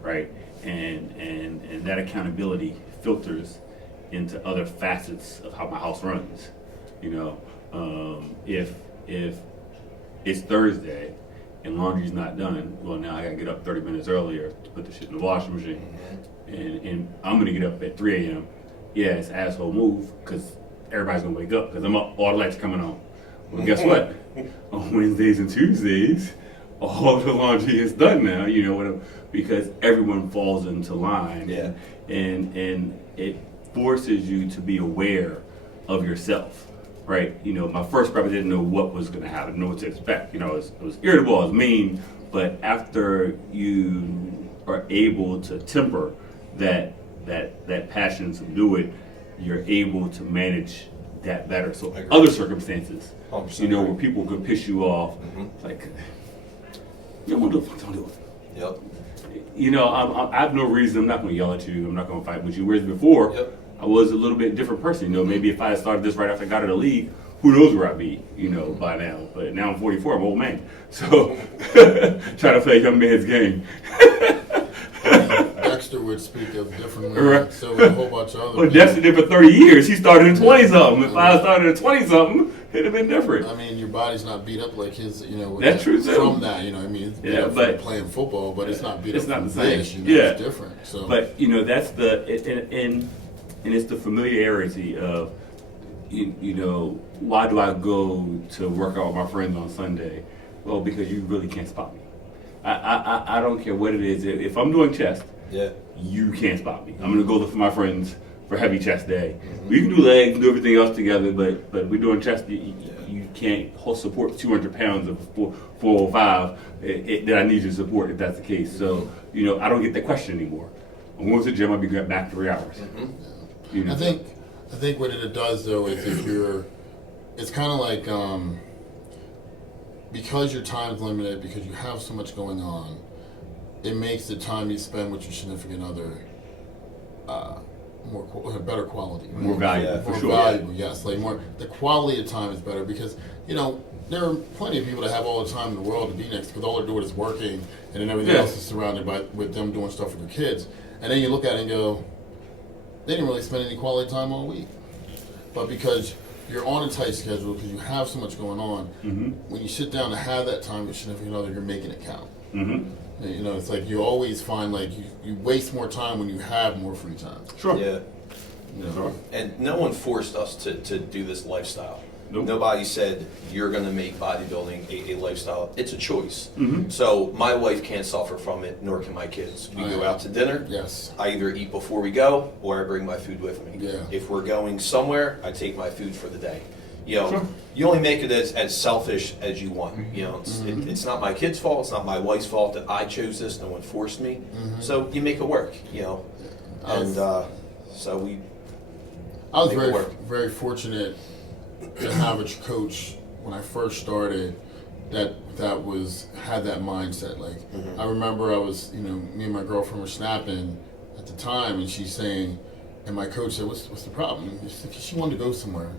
right? And that accountability filters into other facets of how my house runs. If it's Thursday and laundry's not done, well, now I gotta get up 30 minutes earlier to put the shit in the washing machine, and I'm gonna get up at 3 a.m. Yeah, it's an asshole move because everybody's gonna wake up because I'm up, all the lights are coming on. Well, guess what? On Wednesdays and Tuesdays, all the laundry is done now. Because everyone falls into line, and it forces you to be aware of yourself. Right, my first prep, I didn't know what was going to happen, know what to expect. I was irritable, I was mean, but after you are able to temper that passion, subdue it, you're able to manage that better. So other circumstances, where people could piss you off, like, you don't do it, don't do it. Yep. I have no reason. I'm not going to yell at you. I'm not going to fight with you. Whereas before, I was a little bit different person. Maybe if I had started this right after I got out of the league, who knows where I'd be, by now. But now I'm 44, I'm an old man. So, trying to play a young man's game. Dexter would speak of differently, right. So would a whole bunch of other Well, Dexter did for 30 years. He started in 20-something. If I had started at 20-something, it'd have been different. Your body's not beat up like his, That's true, too. From that, it's beat up from playing football, but it's not beat up from this, it's different. So. But, that's and it's the familiarity of, why do I go to work out with my friends on Sunday? Well, because you really can't spot me. I don't care what it is. If I'm doing chest, you can't spot me. I'm going to go look for my friends for heavy chest day. We can do legs, do everything else together, but we're doing chest. You can't support 200 pounds of 405 that I need you to support if that's the case. So, I don't get that question anymore. I'm going to the gym, I'll be back 3 hours. I think what it does though is it's kind of like because your time's limited, because you have so much going on, it makes the time you spend with your significant other better quality, right? More valuable, more valuable. Yes, like more. The quality of time is better because there are plenty of people that have all the time in the world to be next because all they're doing is working, and then everything else is surrounded with them doing stuff with their kids, and then you look at it and go, they didn't really spend any quality time all week. But because you're on a tight schedule, because you have so much going on, when you sit down to have that time with significant other, you're making it count. It's like you always find like you waste more time when you have more free time. Sure. Yeah. Sure. And no one forced us to do this lifestyle. Nope. Nobody said you're going to make bodybuilding a lifestyle. It's a choice. So my wife can't suffer from it, nor can my kids. We go out to dinner. Yes. I either eat before we go, or I bring my food with me. Yeah. If we're going somewhere, I take my food for the day. You know, Sure. you only make it as selfish as you want. You know, it's not my kid's fault. It's not my wife's fault that I chose this. No one forced me. So you make it work. You know, and so we. I was make it work. very fortunate to have a coach when I first started that had that mindset. Like I remember I was, me and my girlfriend were snapping at the time, and she's saying, and my coach said, "What's the problem?" She wanted to go somewhere,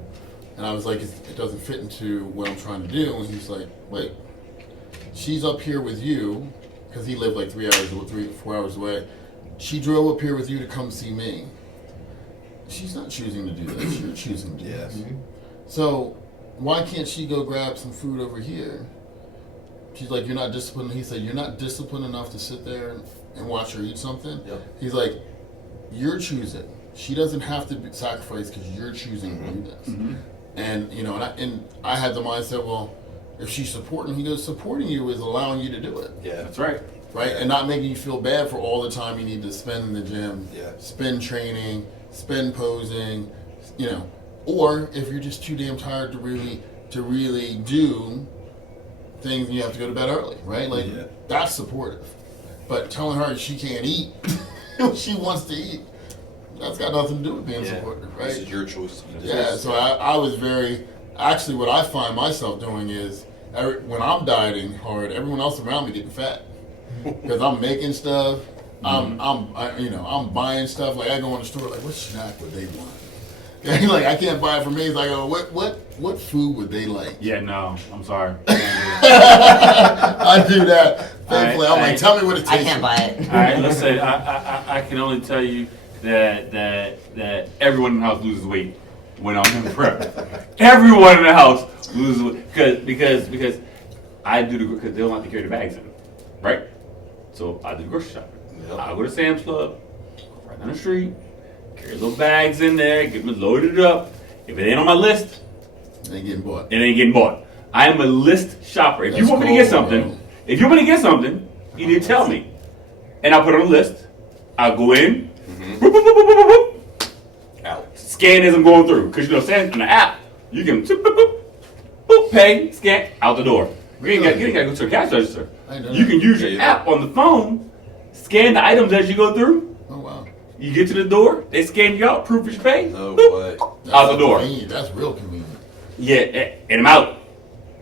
and I was like, "It doesn't fit into what I'm trying to do." And he's like, "Wait, she's up here with you," because he lived like 3 to 4 hours away. She drove up here with you to come see me. She's not choosing to do this. You're choosing to do this. So why can't she go grab some food over here? She's like, "You're not disciplined." He said, "You're not disciplined enough to sit there and watch her eat something." Yep. He's like, "You're choosing. She doesn't have to sacrifice because you're choosing to do this." And and I had the mindset, well, if she's supporting, he goes, supporting you is allowing you to do it. Yeah. That's right. Right? And not making you feel bad for all the time you need to spend in the gym, spend training, spend posing, or if you're just too damn tired to really do things and you have to go to bed early, right? Like that's supportive. But telling her she can't eat what she wants to eat, that's got nothing to do with being supportive, right? This is your choice. Yeah, so I was actually what I find myself doing is when I'm dieting hard, everyone else around me getting fat because I'm making stuff. I'm buying stuff. Like I go in the store, like what snack would they want? Like I can't buy it for me. So I go, what food would they like? Yeah, no, I'm sorry. I do that. Thankfully, I'm like, tell me what it tastes. I can't buy it. All right, listen. I can only tell you that everyone in the house loses weight when I'm in prep. Everyone in the house loses weight because I do because they don't like to carry the bags in, right? So I do grocery shopping. Yep. I go to Sam's Club, right down the street, carry little bags in there, get them loaded up. If it ain't on my list, It ain't getting bought. it ain't getting bought. I am a list shopper. If you That's want me to get cool, something, bro. you need to tell me. And I'll put it on the list. I'll go in, boop, boop, boop, boop, boop, boop, Out. scan as I'm going through. Because Sam, in the app, you can boop, boop, boop, boop, pay, scan, out the door. You ain't got to go to a cash register. I know. You can use your Yeah, yeah. app on the phone, scan the items as you go through. Oh wow. You get to the door, they scan you out, proof is paid. No boop, way. That's out the door. Convenient. That's real convenient. Yeah, and I'm out.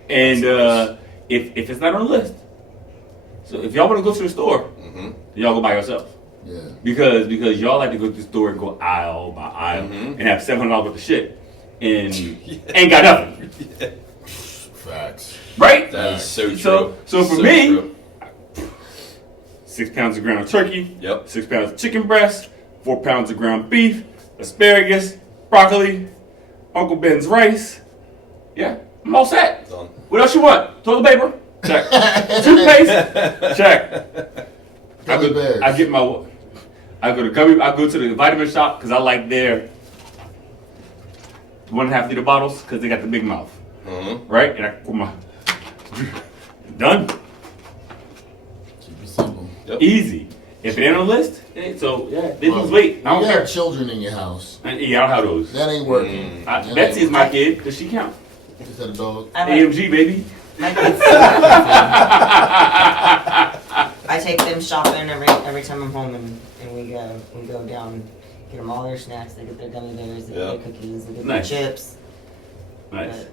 And if it's not on the list, so if y'all want to go to the store, y'all go by yourself. Yeah. Because y'all like to go to the store and go aisle by aisle and have $700 worth of shit and ain't got nothing, Facts. right? That is so true. So for me, 6 pounds of ground turkey, Yep. 6 pounds of chicken breast, 4 pounds of ground beef, asparagus, broccoli, Uncle Ben's rice. Yeah, I'm all set. Done. What else you want? Toilet paper? Check. Toothpaste? Check. Gummy bears. I go to the vitamin shop because I like their 1.5 liter bottles because they got the big mouth. Right? And I put my done. Keep it simple. Yep. Easy. If it ain't on the list, so yeah, they lose weight. I don't You care. have children in your house. And, yeah, I don't have those. That ain't working. That ain't Betsy is my working. kid. Does she count? Is that a dog? AMG, baby. My kids. I take them shopping every time I'm home, and we go down, get them all their snacks. They get their gummy bears, they get their cookies, they get Nice. their chips. Nice. But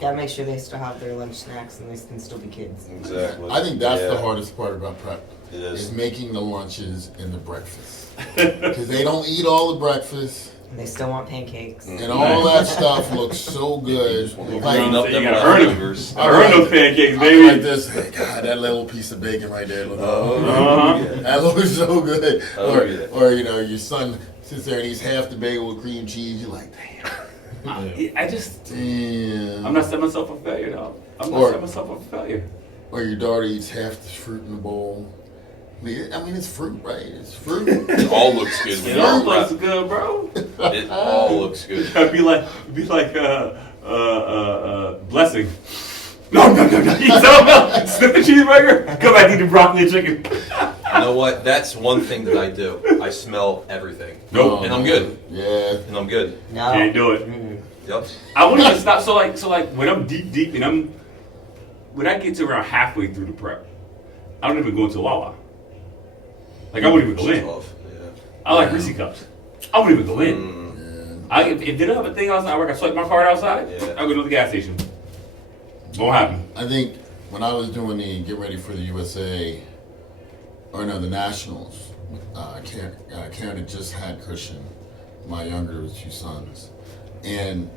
gotta make sure they still have their lunch snacks and they can still be kids. Exactly. I think that's the Yeah. hardest part about prep. It is. Is making the lunches and the breakfast. Because they don't eat all the breakfast. And they still want pancakes. And all that stuff looks so good. Clean Like, up You them gotta earn 'em. leftovers. I earned those pancakes, I baby. like this. God, that little piece of bacon right there. Look, Uh-huh. that looks so good. Oh, or, yeah. or your son sits there and eats half the bagel with cream cheese. You're like, I just, damn. I'm not setting myself up for failure, though. I'm not Or- setting myself up for failure. Or your daughter eats half the fruit in the bowl. I mean, it's fruit, right? It's fruit. It all looks good when It you're all on looks prep. good, bro. It all looks good. It'd be like blessing. No. Eat some milk. Snip the cheeseburger. Come back, eat the broccoli and chicken. You know what? That's one thing that I do. I smell everything. Nope. And I'm good. Yeah. And I'm good. No. Can't do it. Yep. I won't even stop. So like when I'm deep, and when I get to around halfway through the prep, I don't even go into Wawa. Like I wouldn't even go in. Off. Yeah. I like Reese cups. I wouldn't even go in. If they don't have a thing outside where I can swipe my card outside, I go to the gas station. Won't happen. I think when I was doing the Get Ready for the USA, or no, the Nationals, Karen had just had Christian, my younger two sons. And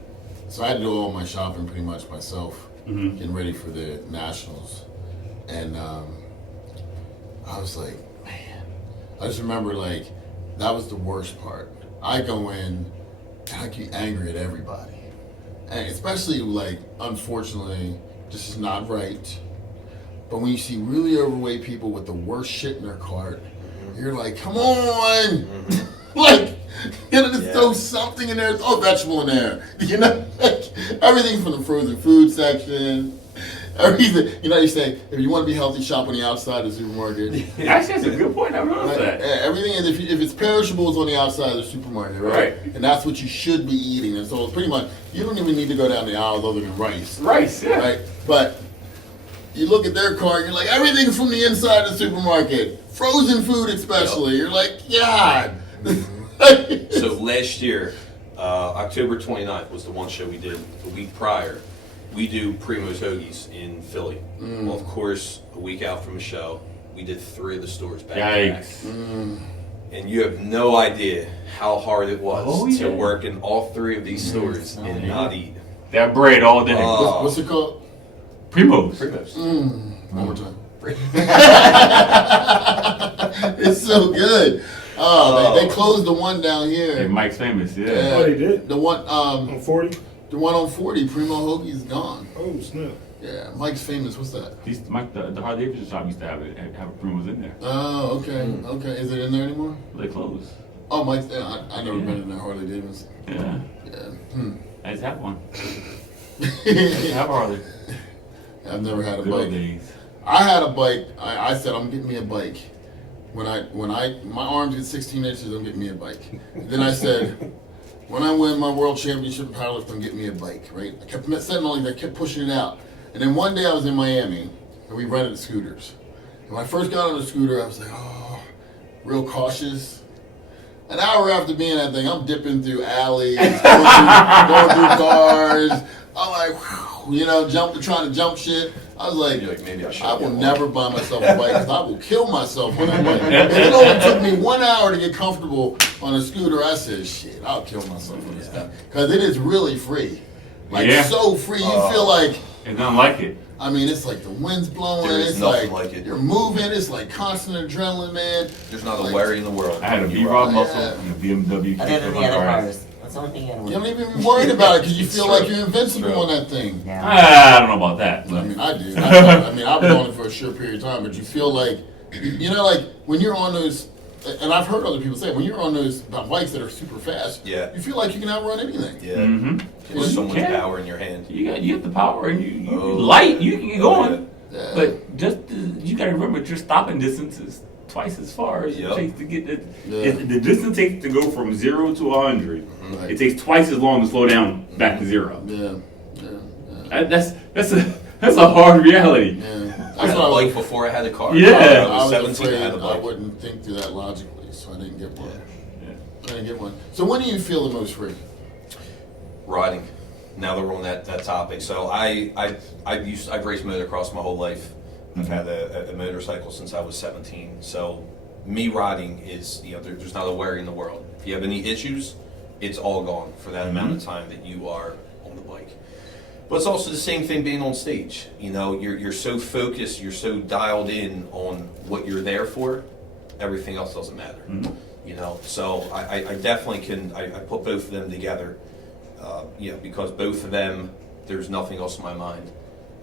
so I had to do all my shopping pretty much myself, getting ready for the Nationals. And I was like, man, I just remember like, that was the worst part. I go in and I get angry at everybody. And especially like, unfortunately, this is not right. But when you see really overweight people with the worst shit in their cart, you're like, come on! Like, you know, just throw something in there, throw a vegetable in there. You know, like, everything from the frozen food section. Everything, you know, you say, if you want to be healthy, shop on the outside of the supermarket. Actually, that's a good point. I realized that. Everything, if it's perishables on the outside of the supermarket, right? And that's what you should be eating. And so pretty much, you don't even need to go down the aisles other than rice. Rice, yeah. Right? But you look at their cart, you're like, everything's from the inside of the supermarket. Frozen food especially. You're like, God. So last year, October 29th was the one show we did. The week prior, we do Primo's Hoagies in Philly. Well, of course, a week out from the show, we did 3 of the stores back to back. And you have no idea how hard it was to work in all 3 of these stores and not eat. That bread all day. What's it called? Primos. One more time. It's so good. They closed the one down here. Hey, Mike's famous, yeah. Oh, they did? The one On 40? the one on 40, Primo Hoagie's gone. Oh, snap. Yeah, Mike's famous. What's that? Mike, the Harley Davidson shop used to have Primos in there. Oh, okay, okay. Is it in there anymore? They closed. Oh, Mike's there. I never been in there Harley Davidson. Yeah. Yeah. I just have one. I just have a Harley. I've never had a Good old bike. days. I had a bike. I said I'm getting me a bike. When my arms get 16 inches, I'm getting me a bike. Then I said, when I win my world championship in powerlift, I'm getting me a bike, right? I kept setting all these, I kept pushing it out. And then one day I was in Miami, and we rented scooters. And when I first got on the scooter, I was like, oh, real cautious. An hour after being in that thing, I'm dipping through alleys, going through cars. I'm like, whew, you know, trying to jump shit. I was like, You're like, maybe I will never buy myself a bike because I will kill myself on that bike. And it only took me 1 hour to get comfortable on a scooter. I said, shit, I'll kill myself on this stuff. Because it is really free. Like, so free. You feel like... It's not like it. I mean, it's like the wind's blowing. There is It's nothing like it. You're moving. It's like constant adrenaline, man. There's not Like, a worry in the world. I had a B-Rod muscle and a BMW. Other than the other cars. That's the only thing I don't You don't even be worried about it because you It's feel true. like you're invincible True. on that thing. Yeah. I don't know about that. I But mean, I do. I mean, I've been on it for a short period of time, but you feel like, you know, like when you're on those, and I've heard other people say, when you're on those bikes that are super fast, Yeah. you feel like you can outrun anything. Yeah. Mhm. There's so You much can. power in your hand. you got the power and you Oh. light. You can get going. Yeah. But you got to remember, your stopping distance is twice as far as Yep. it takes to get the. Yeah. The distance takes to go from 0 to 100. Right. It takes twice as long to slow down back to 0. Yeah. That's a hard reality. Yeah. I That's had a what I bike was, before I had a car. Yeah. I I was was 17, I had afraid a I bike. wouldn't think through that logically, so I didn't get one. Yeah. I didn't get one. So when do you feel the most free? Riding. Now that we're on that topic, so I've raced motocross my whole life. I've had a motorcycle since I was 17. So me riding is, there's not a worry in the world. If you have any issues, it's all gone for that amount of time that you are on the bike. But it's also the same thing being on stage. You're so focused, you're so dialed in on what you're there for. Everything else doesn't matter. So I definitely I put both of them together. Because both of them, there's nothing else in my mind.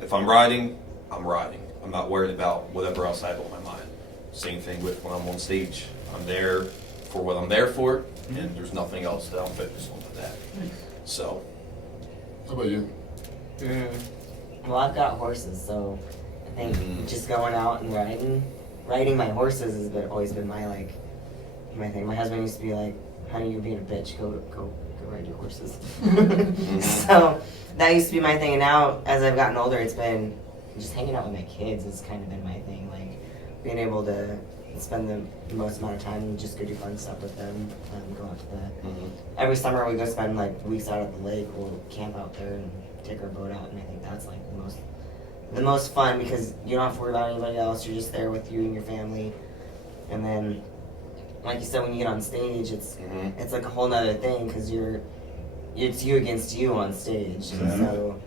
If I'm riding, I'm riding. I'm not worried about whatever else I have on my mind. Same thing with when I'm on stage. I'm there for what I'm there for, and there's nothing else that I'm focused on with that. So. How about you? Well, I've got horses, so I think just going out and riding my horses has always been my thing. My husband used to be like, "Honey, you're being a bitch. Go go ride your horses. So that used to be my thing, and now as I've gotten older, it's been just hanging out with my kids has kind of been my thing. Like being able to spend the most amount of time and just go do fun stuff with them. Go out to the every summer we go spend like weeks out at the lake. We'll camp out there and take our boat out, and I think that's like the most fun because you don't have to worry about anybody else. You're just there with you and your family, and then like you said, when you get on stage, it's like a whole nother thing because it's you against you on stage, and so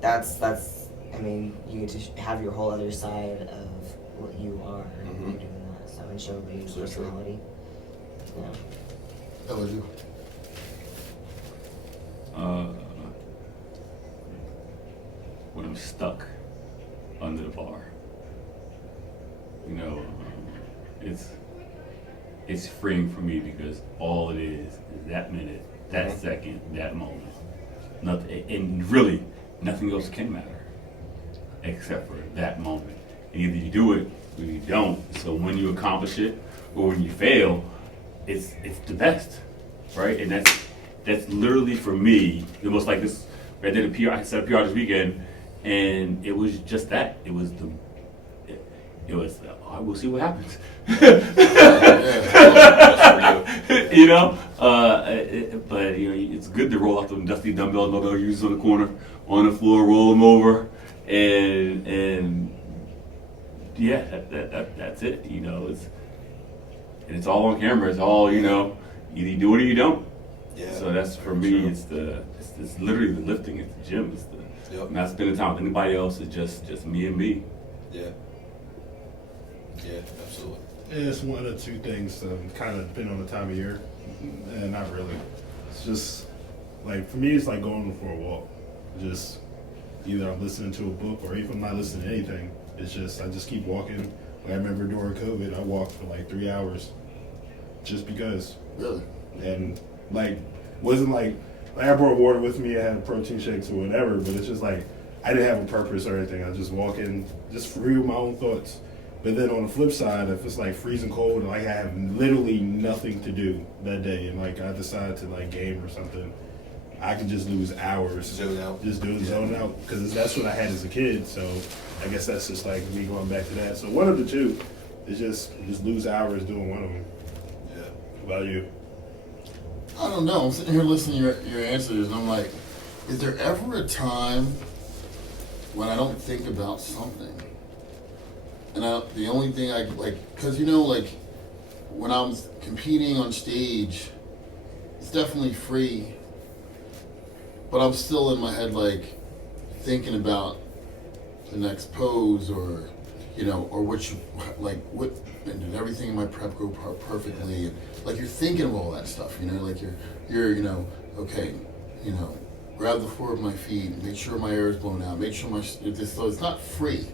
that's I mean you get to have your whole other side of what you are when you're doing that. So and show everybody's personality. Yeah. That was you. When I'm stuck under the bar, you know, it's freeing for me because all it is that minute, that second, that moment. Nothing, and really, nothing else can matter except for that moment. And either you do it or you don't. So when you accomplish it or when you fail, it's the best, right? And that's literally for me. It was like this. I did a PR. I set a PR this weekend, and it was just that. It was we'll see what happens. You know, but you know, it's good to roll out them dusty dumbbells, no they'll use on the corner, on the floor, roll them over, and yeah, that's it. You know, it's all on camera. It's all, you know, either you do it or you don't. Yeah. So that's for me. It's literally the lifting. It's the gym. It's not spending time with anybody else. It's just me and me. Yeah. Yeah, absolutely. It's one of two things, kind of depending on the time of year. Not really. It's just, like, for me, it's like going for a walk. Just, either I'm listening to a book or if I'm not listening to anything, it's just, I just keep walking. Like, I remember during COVID, I walked for like 3 hours just because. Really? And, like, wasn't like I brought water with me, I had protein shakes or whatever, but it's just like, I didn't have a purpose or anything. I was just walking, just free with my own thoughts. But then on the flip side, if it's like freezing cold and like I have literally nothing to do that day and like I decide to like game or something, I can just lose hours. Zone out. Just zone out because that's what I had as a kid. So I guess that's just like me going back to that. So one of the two is just lose hours doing one of them. Yeah. What about you? I don't know. I'm sitting here listening to your answers, and I'm like, is there ever a time when I don't think about something? And the only thing I like, because you know, like when I'm competing on stage, it's definitely free, but I'm still in my head like thinking about the next pose, or you know, or what and did everything in my prep go perfectly? And, like you're thinking of all that stuff, you know, like you're you know, okay, you know, grab the floor of my feet, make sure my air is blown out, make sure so it's not free.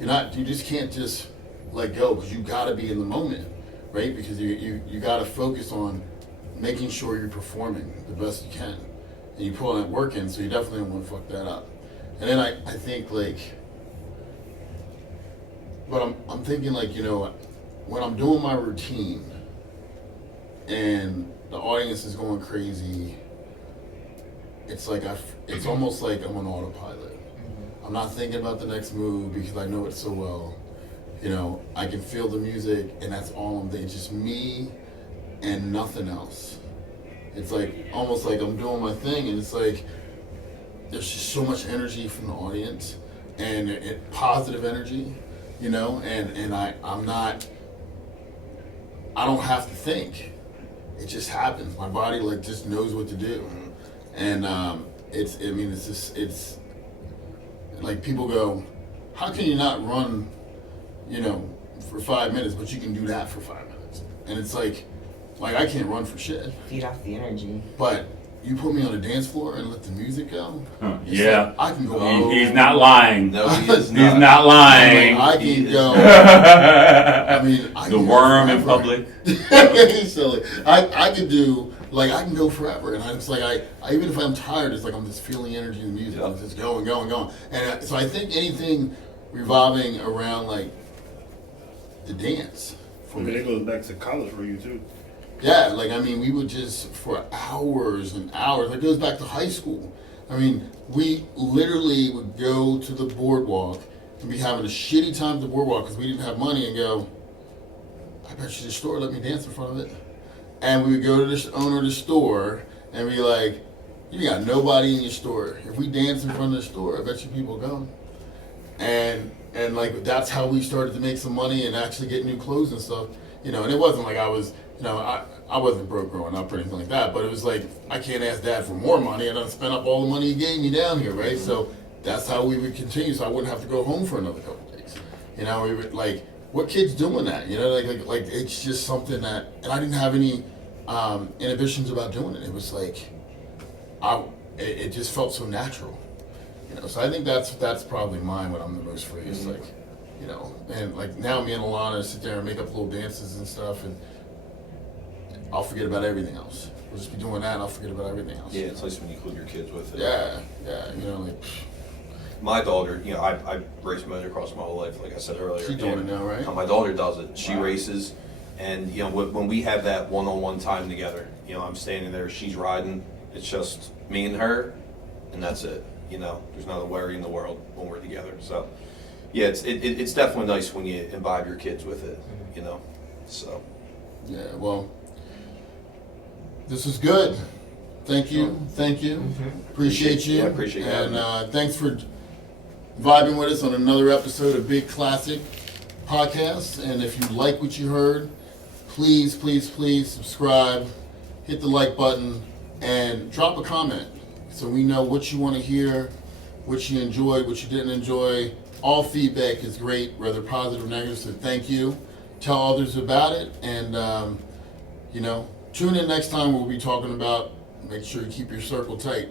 You just can't just let go because you got to be in the moment, right? Because you got to focus on making sure you're performing the best you can, and you put all that work in. So you definitely don't want to fuck that up. And then I think like, but I'm thinking like, you know, when I'm doing my routine and the audience is going crazy, it's like it's almost like I'm on autopilot. I'm not thinking about the next move because I know it so well. You know, I can feel the music and that's all I'm thinking. It's just me and nothing else. It's like almost like I'm doing my thing and it's like there's just so much energy from the audience and positive energy, you know, and I don't have to think. It just happens. My body like just knows what to do. And it's like people go, how can you not run, you know, for 5 minutes, but you can do that for 5 minutes? And it's like I can't run for shit. Feed off the energy. But you put me on a dance floor and let the music go. Yeah, like I can go. He's not lying. No, he is He's not. not lying. I can go. I mean, I The can worm go in public. He's silly. I could do. Like I can go forever, and it's like I even if I'm tired, it's like I'm just feeling energy in the music. Yep. It's just going, and so I think anything revolving around like the dance for I mean, me. it goes back to college for you too. yeah, like, I mean, we would just, for hours and hours, it goes back to high school. I mean, we literally would go to the boardwalk and be having a shitty time at the boardwalk because we didn't have money and go, I bet you the store let me dance in front of it. And we would go to this owner of the store and be like, you got nobody in your store. If we dance in front of the store, I bet you people come. And like, that's how we started to make some money and actually get new clothes and stuff. You know, and it wasn't like I was, you know, I wasn't broke growing up or anything like that, but it was like, I can't ask Dad for more money. I done spent up all the money he gave me down here, right? So that's how we would continue, so I wouldn't have to go home for another couple of days. You know, we would, like, what kid's doing that? You know, like it's just something that, and I didn't have any inhibitions about doing it. It was like, it just felt so natural. You know, so I think that's probably mine when I'm the most free. It's like, you know, and like now me and Alana sit there and make up little dances and stuff, and I'll forget about everything else. We'll just be doing that and I'll forget about everything else. Yeah, it's nice when you include your kids with it. Yeah, you know, like, My daughter, you know, I raced motocross my whole life, like I said earlier. she's doing it now, right? My daughter does it. She Wow. races, and you know, when we have that one-on-one time together, you know, I'm standing there, she's riding. It's just me and her, and that's it. You know, there's not a worry in the world when we're together. So, yeah, it's definitely nice when you imbibe your kids with it. You know, so. Yeah, well, this is good. Thank you. Appreciate you. Yeah, appreciate you having And thanks for vibing with us on another episode of Big Classic Podcast. And if you like what you heard, please subscribe, hit the like button, and drop a comment so we know what you want to hear, what you enjoyed, what you didn't enjoy. All feedback is great, whether positive or negative, so thank you. Tell others about it, and you know, tune in next time. We'll be talking about, make sure you keep your circle tight.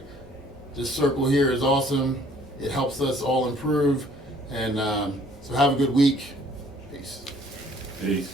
This circle here is awesome. It helps us all improve, and so have a good week. Peace. Peace.